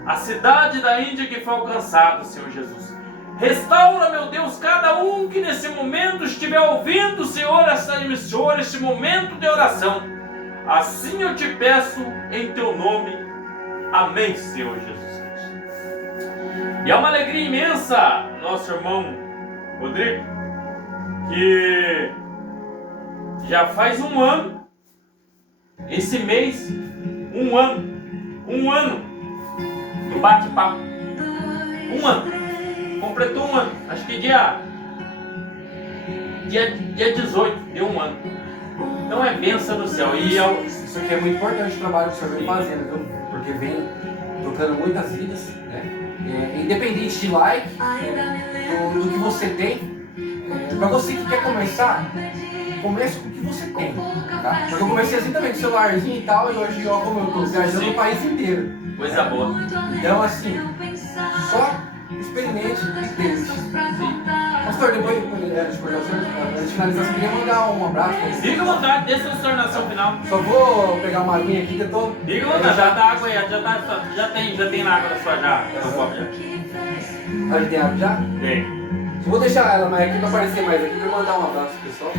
A cidade da Índia que foi alcançada, Senhor Jesus. Restaura, meu Deus, cada um que nesse momento estiver ouvindo, Senhor, essa emissora, este momento de oração. Assim eu te peço em teu nome. Amém, Senhor Jesus Cristo. E é uma alegria imensa, nosso irmão Rodrigo, que já faz um ano, esse mês, um ano do bate-papo. Um ano. Completou um ano. Acho que dia 18, deu um ano. Então é bênção do céu. E isso aqui é muito importante o trabalho que o senhor vem fazendo, viu? Porque vem tocando muitas vidas, né? Independente de like, do que você tem. Para você que quer começar, comece com o que você tem, tá? Porque eu comecei assim também, com celularzinho e tal, e hoje, ó, como eu tô viajando o país inteiro. Coisa boa. Então, assim, só experimente e teste. Pastor, depois de finalizar, você queria mandar um abraço pra você? Fica à vontade, deixa a sua oração final. Só vou pegar uma aguinha aqui que eu tô... Fica à vontade, já tá água aí, já tem na água da sua já. Já tem água já? Tem. Só vou deixar ela mais aqui pra aparecer mais aqui, pra mandar um abraço pro pessoal.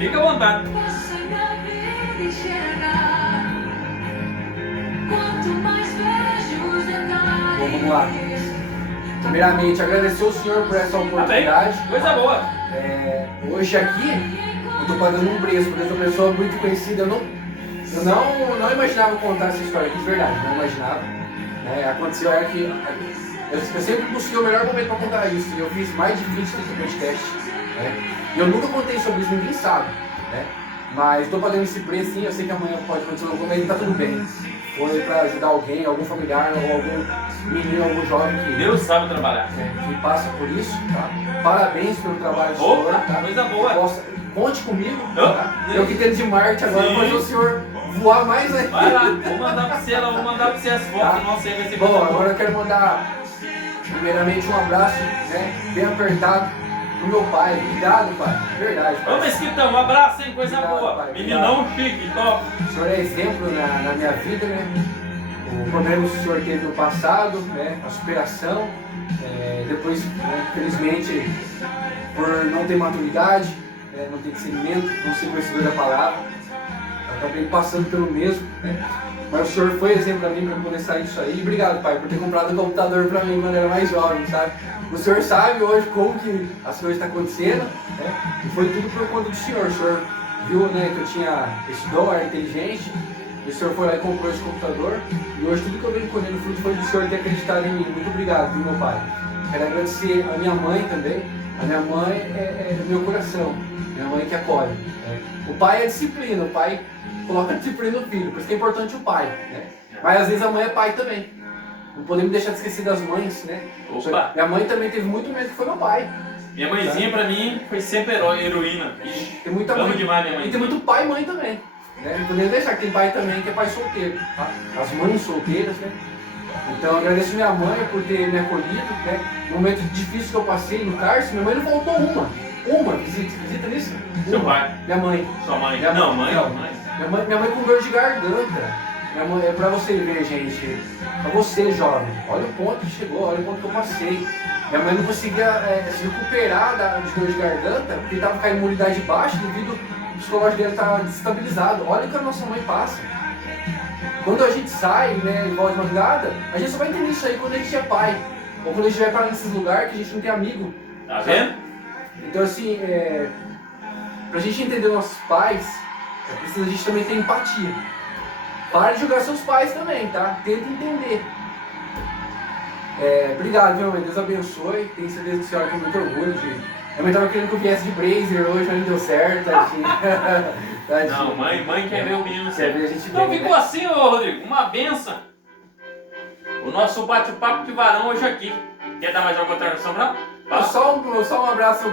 Fica à vontade. Bom, vamos lá. Primeiramente, agradecer ao Senhor por essa oportunidade. Coisa boa. Hoje aqui, eu estou pagando um preço, porque eu sou uma pessoa muito conhecida. Eu não imaginava contar essa história aqui, de verdade, não imaginava. Aconteceu que eu sempre busquei o melhor momento para contar isso. Eu fiz mais de 20 podcasts. E eu nunca contei sobre isso, ninguém sabe. Mas estou pagando esse preço, sim. Eu sei que amanhã pode acontecer alguma coisa, mas está tudo bem. Foi para ajudar alguém, algum familiar ou menino, algum jovem que, Deus sabe trabalhar. que passa por isso, tá? Parabéns pelo trabalho do senhor, Opa, tá? coisa boa. Conte comigo, Não, tá? não. Eu que entendo de marketing agora, Sim. vou fazer o senhor voar mais ainda. Vai lá, vou mandar pra você, vou mandar pra você as fotos, Tá. nossa, aí vai ser Bom, coisa boa. agora eu quero mandar primeiramente um abraço, né, bem apertado pro meu pai. Obrigado, pai. Verdade, pai. Ô Mesquitão, um abraço, hein? Coisa Obrigado, boa. pai, Meninão chique, top. O senhor é exemplo na minha vida, né? O problema que o senhor teve no passado, né? A superação. Depois, né, infelizmente, por não ter maturidade, não ter discernimento, não ser conhecedor da palavra, eu acabei passando pelo mesmo, né? Mas o senhor foi exemplo pra mim, pra eu poder sair disso aí. Obrigado, pai, por ter comprado um computador pra mim quando eu era mais jovem, sabe? O senhor sabe hoje como que as coisas estão acontecendo, né? E foi tudo por conta do senhor. O senhor viu, né, que eu tinha esse dom, era inteligente, e o senhor foi lá e comprou esse computador. E hoje tudo que eu venho colhendo fruto foi do senhor ter acreditado em mim. Muito obrigado, viu, meu pai? Quero agradecer a minha mãe também. A minha mãe é meu coração, minha mãe que acolhe. Né? O pai é disciplina, o pai coloca disciplina no filho, por isso que é importante o pai. Né? Mas às vezes a mãe é pai também. Não podemos deixar de esquecer das mães, né? Opa. Minha mãe também teve muito medo que foi meu pai. Minha mãezinha pra mim foi sempre heroína. Ixi, Tem muita amo mãe. demais minha mãe. E tem muito pai e mãe também. Né? Não podemos deixar que tem pai também que é pai solteiro. Tá? As mães solteiras, né? Então eu agradeço minha mãe por ter me acolhido, né? No momento difícil que eu passei no cárcere, minha mãe não faltou uma visita nisso? Seu Uma. pai? Minha mãe. Sua mãe? Minha Não, mãe. mãe. Não. Mãe. Minha mãe com dor de garganta. Minha mãe, é pra você ver, gente. Pra você, jovem. Olha o ponto que chegou, olha o ponto que eu passei. Minha mãe não conseguia se recuperar de dor de garganta, porque estava com a imunidade baixa devido ao psicológico dele estar desestabilizado. Olha o que a nossa mãe passa. Quando a gente sai, né, igual de madrugada, a gente só vai entender isso aí quando a gente é pai. Ou quando a gente vai para nesses lugares que a gente não tem amigo. Tá vendo? Então assim, pra gente entender nossos pais, é preciso a gente também ter empatia. Para de julgar seus pais também, tá? Tenta entender. Obrigado, meu mãe. Deus abençoe. Tenho certeza que a senhora tem muito orgulho de... Minha mãe tava querendo que eu viesse de blazer hoje, mas não deu certo, tadinho. Tadinho. Não, mãe quer ver o menino Quer ver a certo. gente Então bem, ficou né? assim, ô Rodrigo, uma benção. O nosso bate-papo de varão hoje aqui. Quer dar mais alguma tradução, não? Só um abraço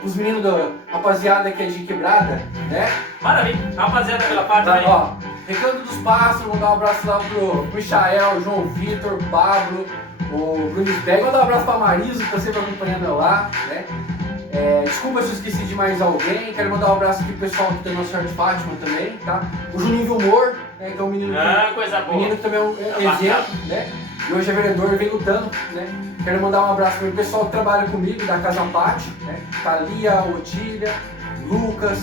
pros meninos da rapaziada que é de Quebrada, né? Maravilha. Rapaziada, pela parte Tá, aí. ó, Recanto dos Pássaros, vou dar um abraço lá pro Michael, João Vitor, Pablo, o Bruno Sberg, vou dar um abraço pra Marisa, que tá sempre acompanhando eu lá, né? Desculpa se eu esqueci de mais alguém, quero mandar um abraço aqui pro pessoal que tem Nossa Senhora de Fátima também, tá? O Juninho Vilmor, né, que é um menino Coisa boa. menino que também é um exemplo, né? E hoje é vereador e vem lutando, né? Quero mandar um abraço para o pessoal que trabalha comigo da Casa Pátio, né? Thalia, Otília, Lucas,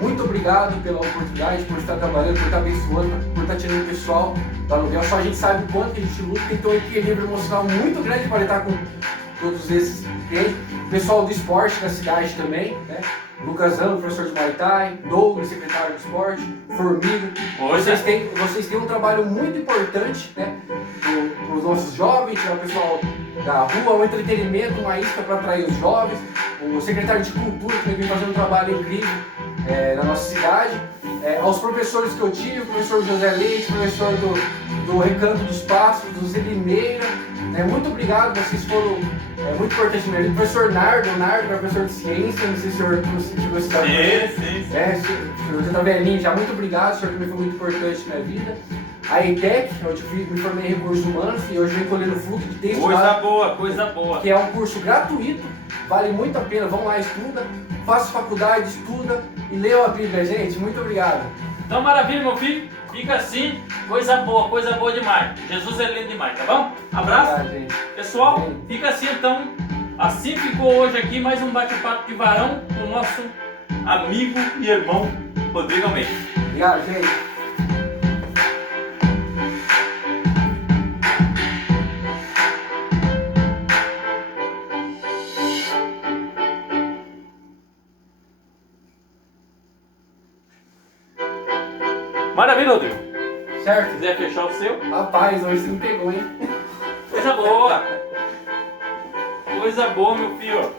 muito obrigado pela oportunidade, por estar trabalhando, por estar abençoando, por estar tirando o pessoal do aluguel. Só a gente sabe o quanto que a gente luta, tem que ter um equilíbrio emocional muito grande para lidar com todos esses clientes. O pessoal do esporte da cidade também, né? Lucas Amo, professor de Muay Thai, Douglas, secretário de esporte, Formiga. Vocês têm um trabalho muito importante, né? Para os nossos jovens, para o pessoal da rua, um entretenimento, uma isca para atrair os jovens. O secretário de Cultura também vem fazendo um trabalho incrível na nossa cidade. Aos professores que eu tive, o professor José Leite, o professor do Recanto dos Pássaros, do Zé Limeira, muito obrigado, vocês foram muito importantes mesmo. O professor Nardo, que é professor de ciência, não sei se o senhor chegou a estudar com ele. Sim. O senhor já está velhinho, já muito obrigado, o senhor também foi muito importante na minha vida. A ETEC, onde eu me formei em recursos humanos e hoje venho colhendo fruto de ter estudado. Coisa boa. Que é um curso gratuito, vale muito a pena, vão lá, estuda, faça faculdade, estuda e leiam a Bíblia, gente. Muito obrigado. Então, maravilha, meu filho. Fica assim, coisa boa demais. Jesus é lindo demais, tá bom? Abraço. Obrigado, gente. Pessoal, fica assim então. Assim ficou hoje aqui mais um bate-papo de varão com o nosso amigo e irmão Rodrigo Almeida. Obrigado, gente. Maravilha, Rodrigo. Certo? Se quiser fechar o seu, Rapaz, hoje você não pegou, hein? coisa boa. Coisa boa, meu filho.